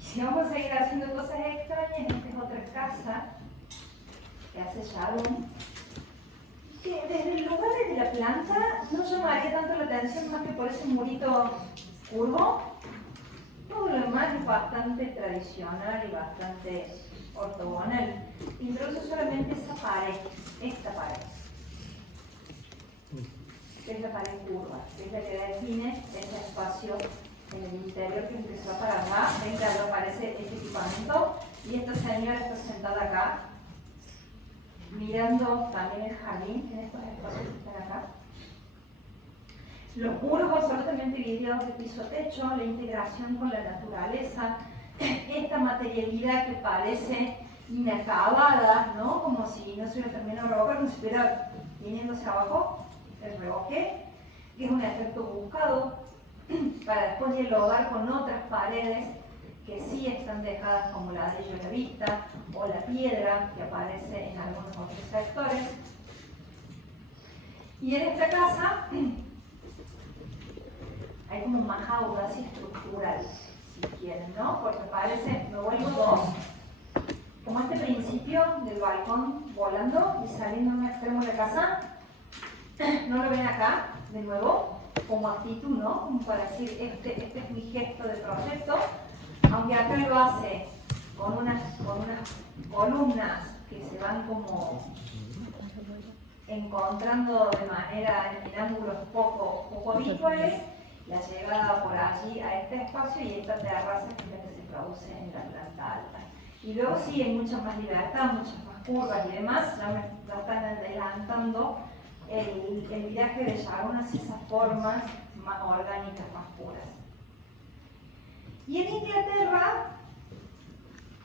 Si vamos a seguir haciendo cosas extrañas, esta es otra casa que hace Sharon, que desde el lugar de la planta no llamaría tanto la atención más que por ese murito curvo. Todo lo demás es bastante tradicional y bastante ortogonal. Introduce solamente esa pared, esta pared. Es la pared curva, es la que define ese espacio en el interior que empezó para acá. Ven que ahora aparece este equipamiento y esta señora está sentada acá, mirando también el jardín en estos espacios que están acá. Los muros absolutamente vidriados de piso a techo, la integración con la naturaleza, esta materialidad que parece inacabada, ¿no? Como si no se hubiera terminado de revocar, como si estuviera viniéndose abajo el revoque, que es un efecto buscado para después dialogar con otras paredes que sí están dejadas como ladrillo de vista o la piedra que aparece en algunos otros sectores. Y en esta casa hay como más audacia estructural, si quieren, ¿no? Porque parece, me vuelvo dos, como este principio del balcón volando y saliendo a un extremo de la casa. ¿No lo ven acá, de nuevo? Como actitud, ¿no? Como para decir, este es mi gesto de proyecto, aunque acá lo hace con unas columnas que se van como encontrando de manera en ángulos poco habituales, la llegada por allí a este espacio y esta terraza que es la que se produce en la planta alta. Y luego sí hay mucha más libertad, muchas más curvas y demás, ya me están adelantando el viaje de Sharon hacia esas formas más orgánicas, más puras. Y en Inglaterra,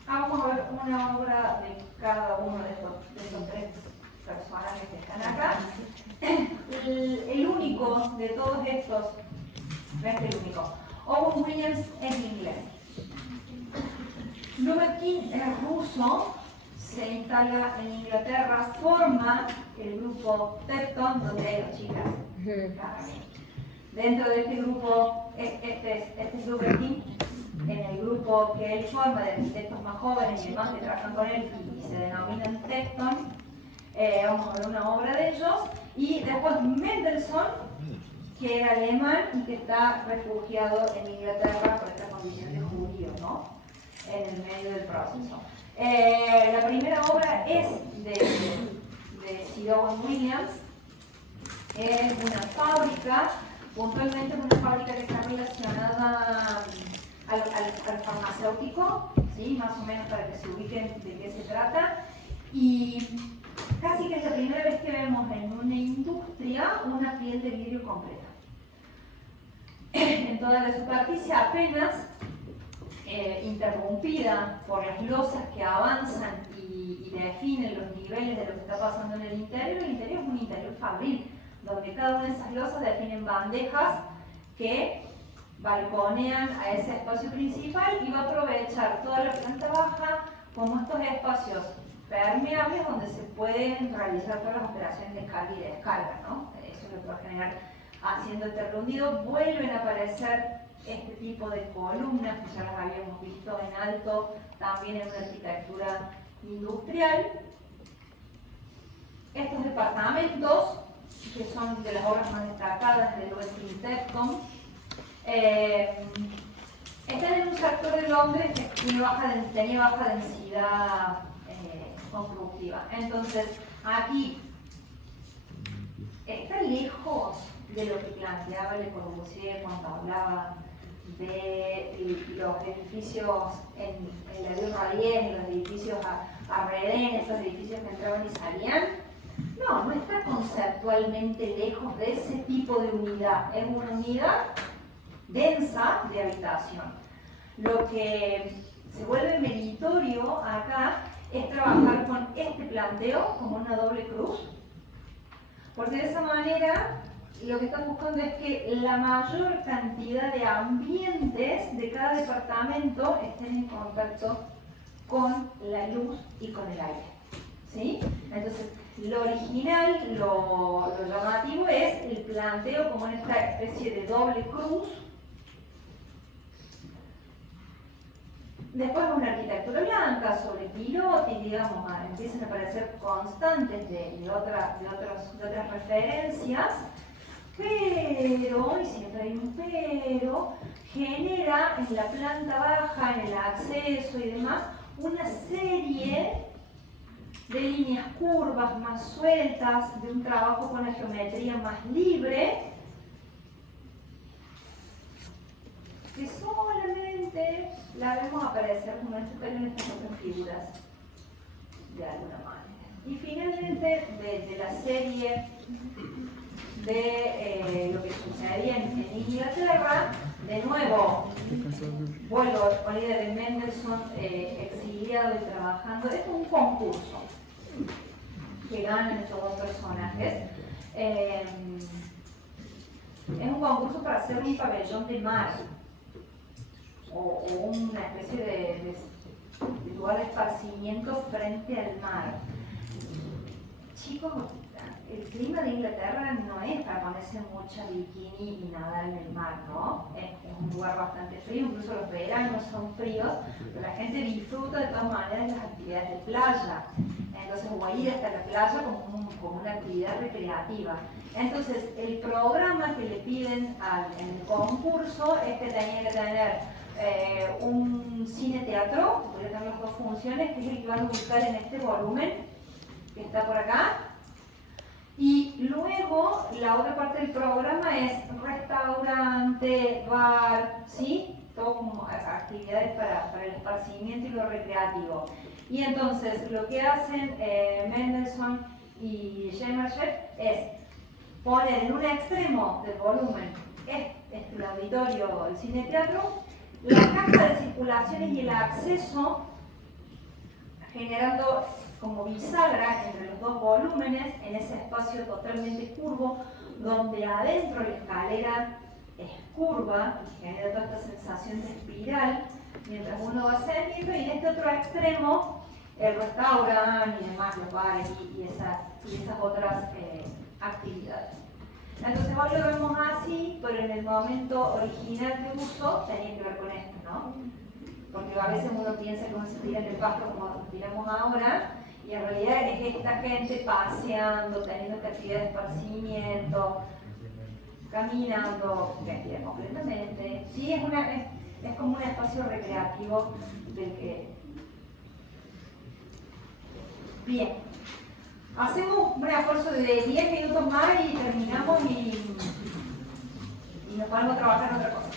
vamos a ver una obra de cada uno de estos tres personajes que están acá. El único de todos estos, no es el único, Owen Williams es inglés. Lubetkin es ruso. Se instala en Inglaterra, forma el grupo Tecton, donde hay dos chicas. Dentro de este grupo, este es Lubetkin, en el grupo que él forma de arquitectos más jóvenes y demás que trabajan con él y se denominan Tecton. Vamos a ver una obra de ellos. Y después Mendelssohn, que era alemán y que está refugiado en Inglaterra por esta condición de judío, ¿no? En el medio del proceso. La primera obra es de Sir Owen Williams. Es una fábrica, puntualmente es una fábrica que está relacionada al farmacéutico, ¿sí? Más o menos para que se ubiquen de qué se trata. Y casi que es la primera vez que vemos en una industria una piel de vidrio completa. En toda la superficie apenas interrumpida por las losas que avanzan y definen los niveles de lo que está pasando en el interior. El interior es un interior fabril, donde cada una de esas losas definen bandejas que balconean a ese espacio principal y va a aprovechar toda la planta baja como estos espacios permeables donde se pueden realizar todas las operaciones de carga y descarga, ¿no? Eso es lo que va a generar haciendo el terreno hundido. Vuelven a aparecer este tipo de columnas que ya las habíamos visto en alto, también en una arquitectura industrial. Estos departamentos, que son de las obras más destacadas del West Tecton, están en un sector de Londres que tenía baja densidad constructiva. Entonces, aquí está lejos de lo que planteaba Le Corbusier cuando hablaba de los edificios en la Rue Rallier, los edificios a Redén, estos edificios que entraban y salían. No, no está conceptualmente lejos de ese tipo de unidad. Es una unidad densa de habitación. Lo que se vuelve meritorio acá es trabajar con este planteo como una doble cruz, porque de esa manera lo que están buscando es que la mayor cantidad de ambientes de cada departamento estén en contacto con la luz y con el aire, ¿sí? Entonces, lo original, lo llamativo es el planteo como en esta especie de doble cruz. Después una arquitectura blanca sobre pilotis, digamos, empiezan a aparecer constantes de otras referencias, pero, y siempre hay un pero, genera en la planta baja, en el acceso y demás, una serie de líneas curvas más sueltas, de un trabajo con la geometría más libre, que solamente la vemos aparecer como en estas otras figuras, de alguna manera. Y finalmente, de la serie de lo que sucedía en Inglaterra, de nuevo, vuelvo con la idea de Mendelssohn exiliado y trabajando. Es un concurso que ganan estos dos personajes. Es un concurso para hacer un pabellón de mar o una especie de lugar de esparcimiento frente al mar. Chicos, el clima de Inglaterra no es para ponerse mucha bikini y nadar en el mar, ¿no? Es un lugar bastante frío, incluso los veranos son fríos, pero la gente disfruta de todas maneras las actividades de playa. Entonces, o ir hasta la playa como una actividad recreativa. Entonces, el programa que le piden en el concurso es que tenía que tener un cine-teatro, que podría tener las dos funciones, que es el que van a buscar en este volumen, que está por acá. Y luego, la otra parte del programa es restaurante, bar, ¿sí? Todo como actividades para el esparcimiento y lo recreativo. Y entonces, lo que hacen Mendelssohn y Schirmerschef es poner en un extremo del volumen el auditorio, el cine-teatro, la caja de circulaciones y el acceso, generando como bisagra entre los dos volúmenes en ese espacio totalmente curvo, donde adentro la escalera es curva y genera toda esta sensación de espiral mientras uno va ascendiendo, y en este otro extremo el restaurante y demás, los bares y esas otras actividades. Entonces hoy lo vemos así, pero en el momento original de uso tenía que ver con esto, ¿no? Porque a veces uno piensa que uno se tira en el pasto como nos tiramos ahora, y en realidad es esta gente paseando, teniendo esta actividad de esparcimiento, caminando, vestida completamente. Sí, es como un espacio recreativo del que... Bien. Hacemos un esfuerzo de 10 minutos más y terminamos y nos ponemos a trabajar en otra cosa.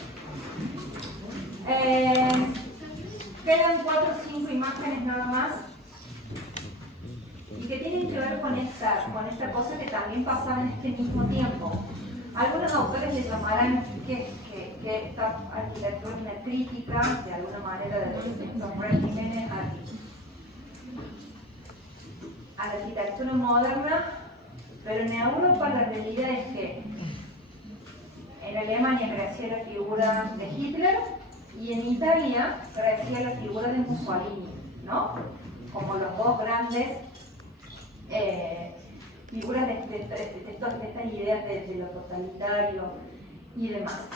Quedan 4 o 5 imágenes nada más y que tienen que ver con esta cosa que también pasaba en este mismo tiempo. Algunos autores le llamarán que esta arquitectura es una crítica de alguna manera de estos regímenes a la arquitectura moderna Pero en Europa la realidad es que en Alemania crecía la figura de Hitler y en Italia crecía la figura de Mussolini, ¿no? Como los dos grandes figuras de estas ideas de lo totalitario y demás.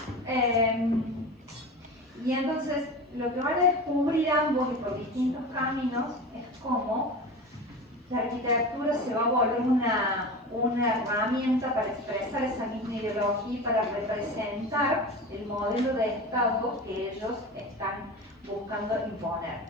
Y entonces lo que van a descubrir ambos y por distintos caminos es cómo la arquitectura se va a volver una herramienta para expresar esa misma ideología y para representar el modelo de Estado que ellos están buscando imponer,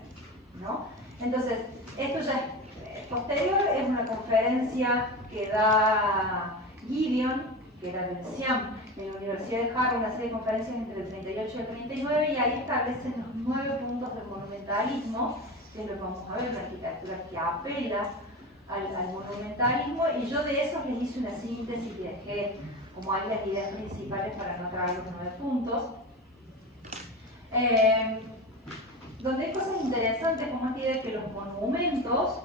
¿no? Entonces, esto ya es posterior, es una conferencia que da Gideon, que era del SIAM, de la Universidad de Harvard, una serie de conferencias entre el 38 y el 39, y ahí establecen los 9 puntos del monumentalismo, que es lo que vamos a ver, una arquitectura que apela al monumentalismo, y yo de esos les hice una síntesis y dejé como hay las ideas principales para no traer los 9 puntos. Donde hay cosas interesantes como esta idea de que los monumentos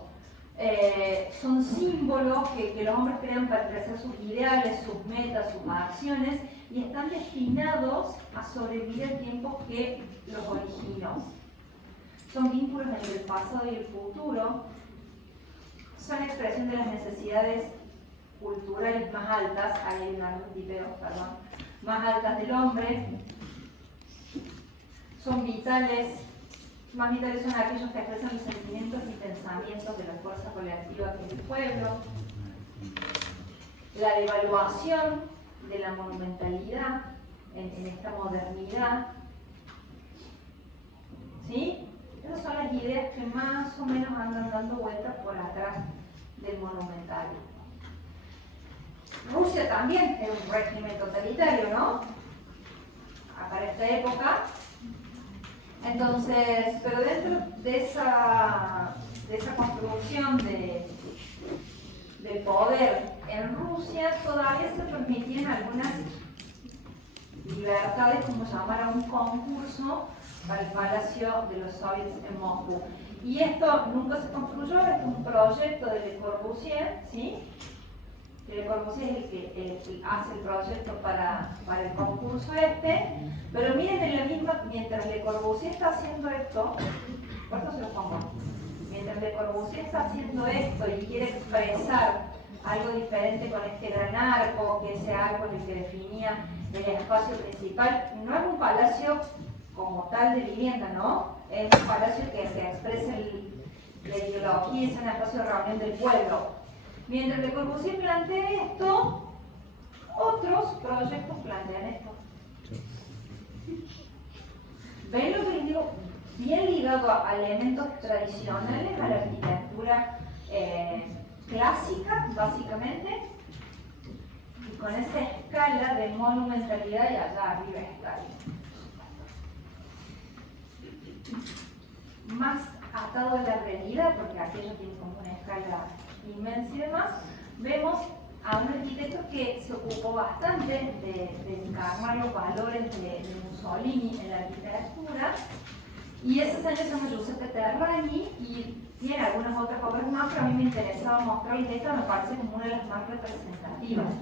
son símbolos que los hombres crean para expresar sus ideales, sus metas, sus acciones, y están destinados a sobrevivir el tiempo que los originó. Son vínculos entre el pasado y el futuro, son expresión de las necesidades culturales más altas, ahí hay un arquetipeo, perdón, más altas del hombre, son vitales. Más vitales son aquellos que expresan los sentimientos y pensamientos de la fuerza colectiva que es el pueblo. La devaluación de la monumentalidad en esta modernidad. ¿Sí? Esas son las ideas que más o menos andan dando vueltas por atrás del monumentalismo. Rusia también es un régimen totalitario, ¿no? Para esta época. Entonces, pero dentro de esa construcción del poder en Rusia todavía se permitían algunas libertades, como llamar a un concurso para el Palacio de los Soviets en Moscú. Y esto nunca se construyó, esto es un proyecto de Le Corbusier, ¿sí? Le Corbusier es el que hace el proyecto para el concurso este, pero miren en la misma, mientras Le Corbusier está haciendo esto, por eso se lo pongo, mientras Le Corbusier está haciendo esto y quiere expresar algo diferente con este gran arco, que ese arco es el que definía el espacio principal, no es un palacio como tal de vivienda, ¿no? Es un palacio que se expresa la ideología, es un espacio de reunión del pueblo. Mientras Le Corbusier plantea esto, otros proyectos plantean esto. ¿Ven lo que les digo? Bien ligado a elementos tradicionales, a la arquitectura clásica, básicamente, y con esa escala de monumentalidad y allá arriba está ahí. Más atado a la realidad, porque aquello tiene como una escala inmensa y demás, vemos a un arquitecto que se ocupó bastante de encarnar los valores de Mussolini en la arquitectura, y ese señor se llama Giuseppe Terragni y tiene algunas otras obras más, pero a mí me interesaba mostrarles esta, me parece como una de las más representativas.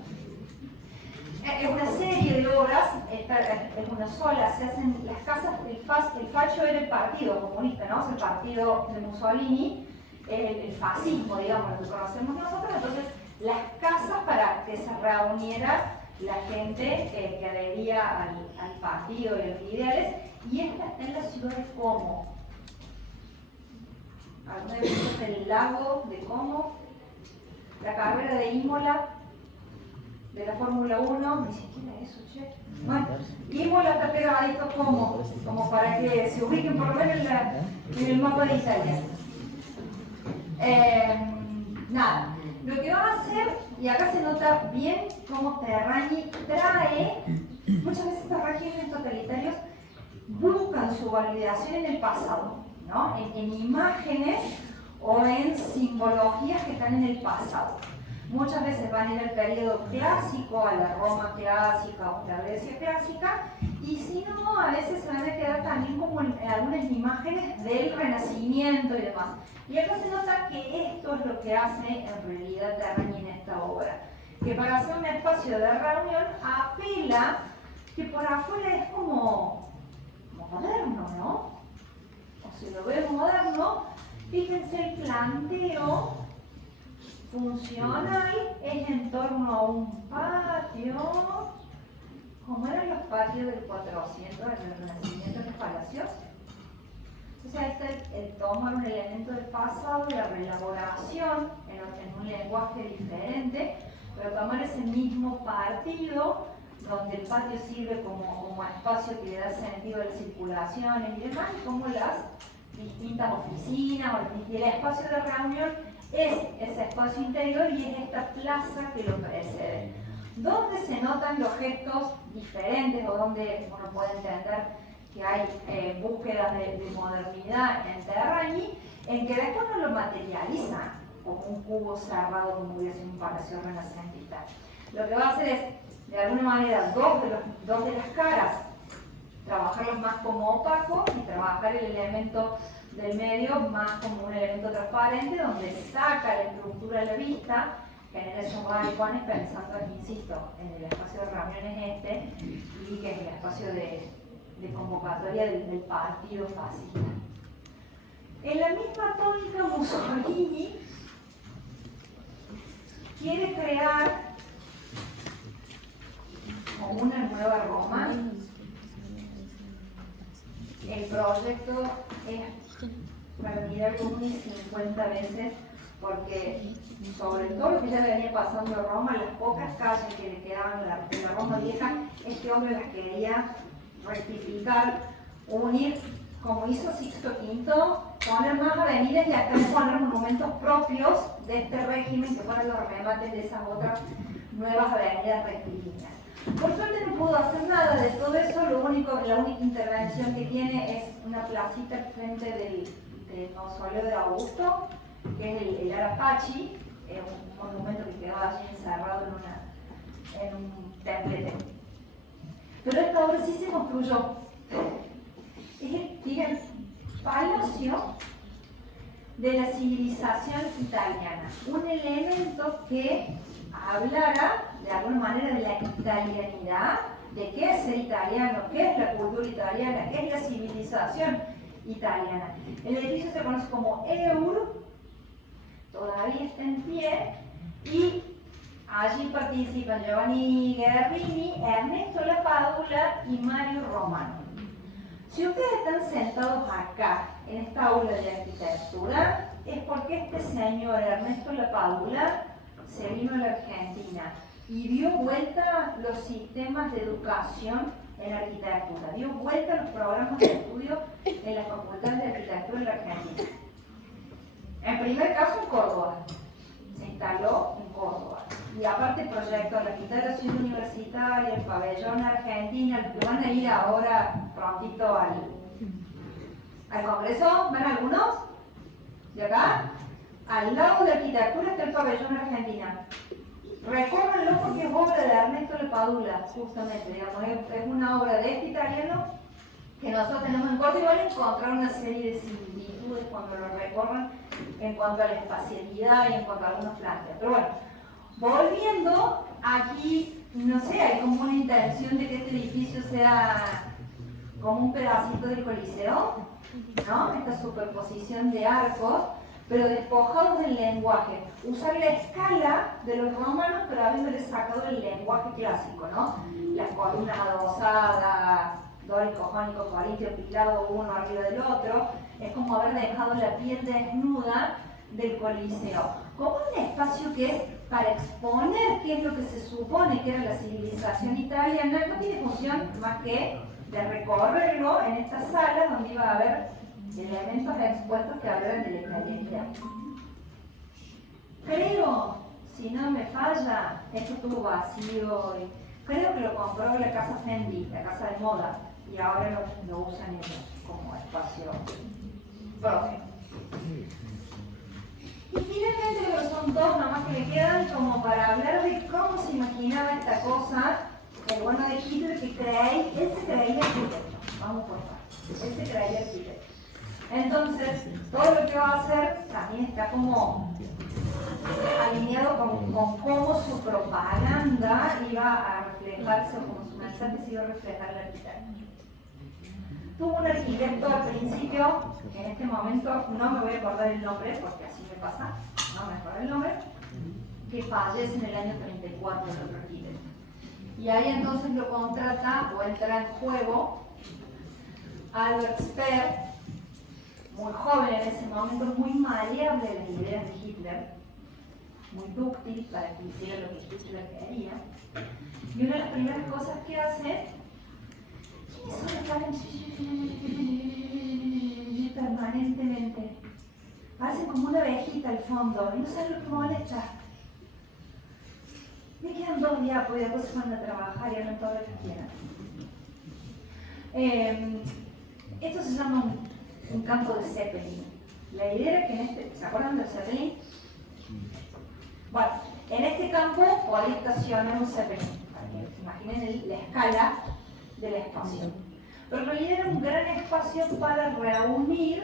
Es una serie de obras, esta es una sola, se hacen las casas, el Fascio era el partido comunista, ¿no? Es el partido de Mussolini, el fascismo, digamos, lo que conocemos nosotros. Entonces, las casas para que se reuniera la gente que adhería al partido y a los ideales, y esta está en la ciudad de Como. ¿Alguna vez viste el lago de Como? La carrera de Imola, de la Fórmula 1, ni siquiera eso, che. Bueno, Imola está pegadito como para que se ubiquen por lo menos en el mapa de Italia. Nada, lo que va a hacer, y acá se nota bien cómo Terragni trae, muchas veces estos regímenes totalitarios buscan su validación en el pasado, ¿no? En imágenes o en simbologías que están en el pasado. Muchas veces van a ir al periodo clásico, a la Roma clásica o la Grecia clásica, y si no, a veces se van a quedar también como en algunas imágenes del Renacimiento y demás. Y acá se nota que esto es lo que hace en realidad Terragni en esta obra. que para hacer un espacio de reunión apela que por afuera es como moderno, ¿no? O si lo ves moderno, fíjense el planteo funcional es en torno a un patio, como eran los patios del 400 del Renacimiento de los palacios. O sea, el tomar un elemento del pasado, la reelaboración en un lenguaje diferente, pero tomar ese mismo partido, donde el patio sirve como espacio que le da sentido a las circulaciones y demás, y como las distintas oficinas y el espacio de reunión es ese espacio interior y es esta plaza que lo precede. ¿Dónde se notan los gestos diferentes o donde uno puede entender que hay búsquedas de modernidad en Terragni? En que después no lo materializa como un cubo cerrado como hubiese un palacio renacentista. Lo que va a hacer es, de alguna manera, dos de las caras, trabajarlos más como opaco y trabajar el elemento del medio más como un elemento transparente donde saca la estructura a la vista, genera esos balcones pensando, insisto, en el espacio de reuniones y que es el espacio de convocatoria del partido fascista. En la misma tónica, Mussolini quiere crear como una nueva Roma. El proyecto es para mirar como 50 veces, porque sobre todo lo que ya le venía pasando a Roma, las pocas calles que le quedaban de la Roma vieja, este hombre las quería rectificar, unir, como hizo Sixto V, poner más avenidas y acá poner monumentos propios de este régimen que fueron los remates de esas otras nuevas avenidas rectilíneas. Por suerte no pudo hacer nada de todo eso, la única intervención que tiene es una placita al frente del mausoleo de Augusto, que es el Arapachi, un monumento que quedó allí encerrado en un templete. Pero esta obra sí se construyó. Es el palacio de la civilización italiana, un elemento que hablara de alguna manera de la italianidad, de qué es ser italiano, qué es la cultura italiana, qué es la civilización italiana. El edificio se conoce como EUR, todavía está en pie, y allí participan Giovanni Guerrini, Ernesto Lapadula y Mario Romano. Si ustedes están sentados acá, en esta aula de arquitectura, es porque este señor Ernesto Lapadula se vino a la Argentina y dio vuelta los sistemas de educación en arquitectura, dio vuelta los programas de estudio en la Facultad de Arquitectura de la Argentina. En primer caso en Córdoba, se instaló en Córdoba. Y aparte proyectó la mitad de la ciudad universitaria, el pabellón Argentina, los que van a ir ahora prontito al Congreso, ¿van algunos? ¿De acá? Al lado de arquitectura está el pabellón Argentina. Recórdanlo porque es obra de Ernesto Lapadula, justamente, digamos, es una obra de este italiano que nosotros tenemos en Córdoba y van a encontrar una serie de similitudes cuando lo recorran en cuanto a la espacialidad y en cuanto a algunos planteos. Pero bueno, volviendo, aquí, no sé, hay como una intención de que este edificio sea como un pedacito del Coliseo, ¿no? Esta superposición de arcos, pero despojados del lenguaje. Usar la escala de los romanos, pero habiéndole sacado el lenguaje clásico, ¿no? Las columnas adosadas, dórico, jónico, corintio, pilado uno arriba del otro. Es como haber dejado la piel desnuda del Coliseo. Como un espacio que es para exponer qué es lo que se supone que era la civilización italiana, no tiene función más que de recorrerlo en estas salas donde iba a haber elementos expuestos que hablaran de la italianidad. Creo, si no me falla, esto estuvo vacío, creo que lo compró la casa Fendi, la casa de moda, y ahora lo usan ellos como espacio propio. Y finalmente lo son dos nomás que le quedan como para hablar de cómo se imaginaba esta cosa el bueno de Hitler, que él se creía arquitecto. Vamos por partes. Él se creía arquitecto. Entonces, todo lo que va a hacer también está como alineado con cómo su propaganda iba a reflejarse, o como su mensaje se iba a reflejar en la arquitectura. Tuvo un arquitecto al principio, que en este momento no me voy a acordar el nombre, porque así me pasa, no me acuerdo el nombre, que fallece en el año 34 el otro arquitecto. Y ahí entonces lo contrata o entra en juego Albert Speer, muy joven en ese momento, muy maleable de las ideas de Hitler, muy dúctil para que hiciera lo que Hitler quería. Y una de las primeras cosas que hace, ¿quiénes son los que hablan permanentemente? Parecen como una abejita al fondo, y no saben lo que molesta. Me quedan 2 días, pues después se van a trabajar y hablan todo lo que quieran. Esto se llama un campo de Zeppelin. La idea era que en este, ¿se acuerdan del Zeppelin? Bueno, en este campo podía estacionar un Zeppelin, para que se imaginen la escala del espacio. Pero en realidad era un gran espacio para reunir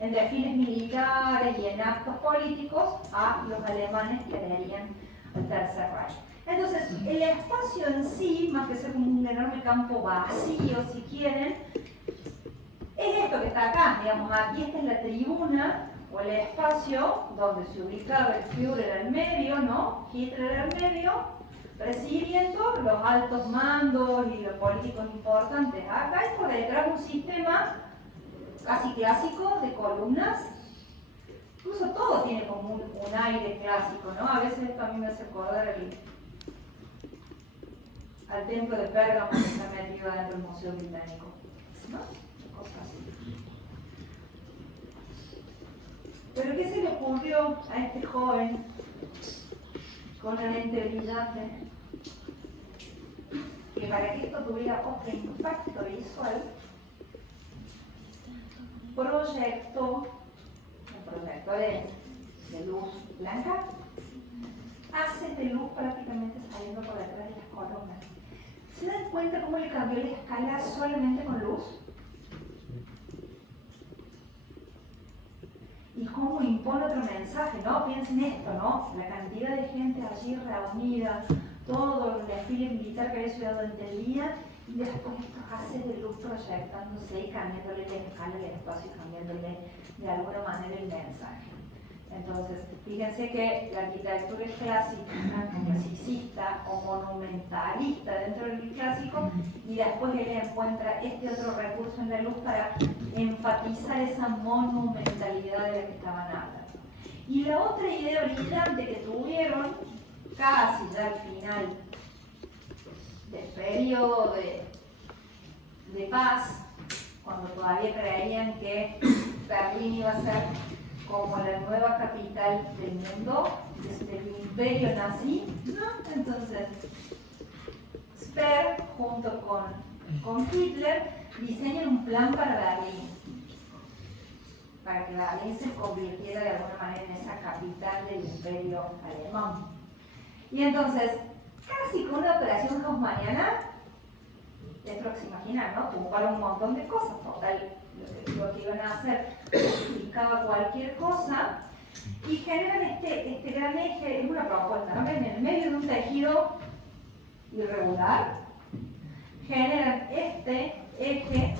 en desfiles militares y en actos políticos a los alemanes que adherían al Tercer Reich. Entonces, el espacio en sí, más que ser como un enorme campo vacío, si quieren, es esto que está acá, digamos, aquí esta es la tribuna o el espacio donde se ubicaba el Führer al medio, ¿no? Hitler al medio, recibiendo los altos mandos y los políticos importantes acá, y por detrás un sistema casi clásico de columnas. Incluso todo tiene como un aire clásico, ¿no? A veces esto a mí me hace acordar al templo de Pérgamo que está metido dentro del Museo Británico, ¿no? Cosas así. Pero ¿qué se le ocurrió a este joven con una lente brillante? Que para que esto tuviera otro impacto visual, proyectó proyectores de luz blanca, haces de luz prácticamente saliendo por detrás de las columnas. ¿Se dan cuenta cómo le cambió la escala solamente con luz? Y cómo impone otro mensaje, ¿no? Piensen esto, ¿no? La cantidad de gente allí reunida, todo el desfile militar que había ciudad durante el día, y después estos haces de luz proyectándose y cambiándole la escala del espacio y cambiándole de alguna manera el mensaje. Entonces, fíjense que la arquitectura es clasicista o monumentalista dentro del clásico, y después él encuentra este otro recurso en la luz para enfatizar esa monumentalidad de la que estaban hablando. Y la otra idea brillante que tuvieron, casi ya al final del periodo de paz, cuando todavía creían que Berlín iba a ser como la nueva capital del mundo, desde el imperio nazi, ¿no? Entonces, Speer junto con Hitler diseñan un plan para Berlín, para que Berlín se convirtiera de alguna manera en esa capital del imperio alemán. Y entonces, casi con una operación haussmanniana, es lo que se imaginan, ¿no? Tumbar un montón de cosas, total, lo que iban a hacer justificaba cualquier cosa, y generan este gran eje, es una propuesta, ¿no? En el medio de un tejido irregular, generan este eje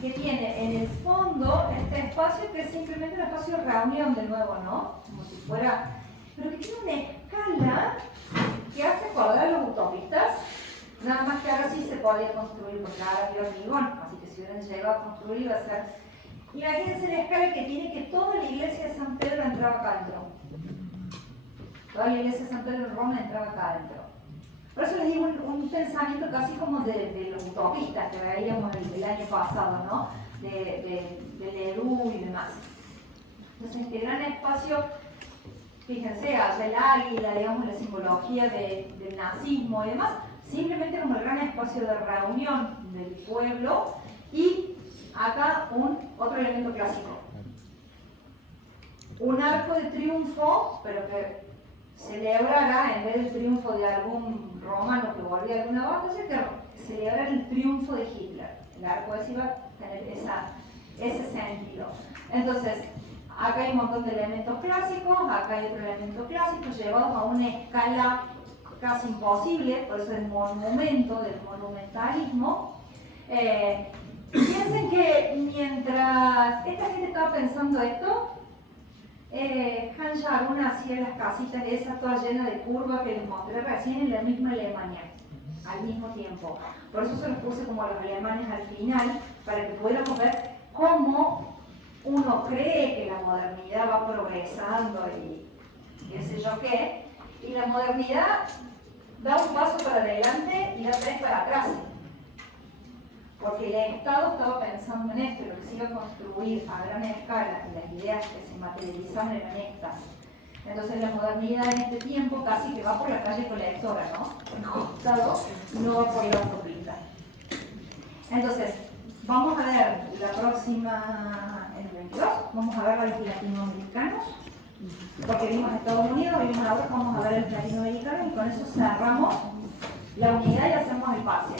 que tiene en el fondo este espacio que es simplemente un espacio de reunión de nuevo, ¿no? Como si fuera, pero que tiene una escala que hace acordar a los utopistas, nada más que ahora sí se podía construir porque ahora había hormigón, así que si hubieran llegado a construir iba a ser. Imagínense la escala que tiene, que toda la iglesia de San Pedro entraba acá adentro. Toda la iglesia de San Pedro en Roma entraba acá adentro. Por eso les digo un pensamiento casi como de los utopistas que veíamos el año pasado, ¿no? De Leroux y demás. Entonces este gran espacio, fíjense, allá el águila, digamos, la simbología del nazismo y demás, simplemente como el gran espacio de reunión del pueblo, y acá otro elemento clásico. Un arco de triunfo, pero que celebrara, en vez del triunfo de algún romano que volvía de alguna batalla, que celebrara el triunfo de Hitler. El arco ese iba a tener ese sentido. Entonces, Acá hay un montón de elementos clásicos, acá hay otro elemento clásico, llevados a una escala casi imposible, por eso el monumento, del monumentalismo. Piensen que mientras esta gente estaba pensando esto, Han Jarun hacía las casitas esas todas llenas de curvas que les mostré recién en la misma Alemania, al mismo tiempo. Por eso se los puse como a los alemanes al final, para que pudiéramos ver cómo uno cree que la modernidad va progresando y qué sé yo qué, y la modernidad da un paso para adelante y da tres para atrás. Porque el Estado estaba pensando en esto, y lo que se iba a construir a gran escala, y las ideas que se materializaban eran estas. Entonces la modernidad en este tiempo casi que va por la calle colectora, ¿no? El Estado no va por la autopista. Entonces, vamos a ver la próxima, en el 22, vamos a ver a los latinoamericanos, porque vimos a Estados Unidos, vimos ahora, vamos a ver a los latinoamericanos, y con eso cerramos la unidad y hacemos el pase.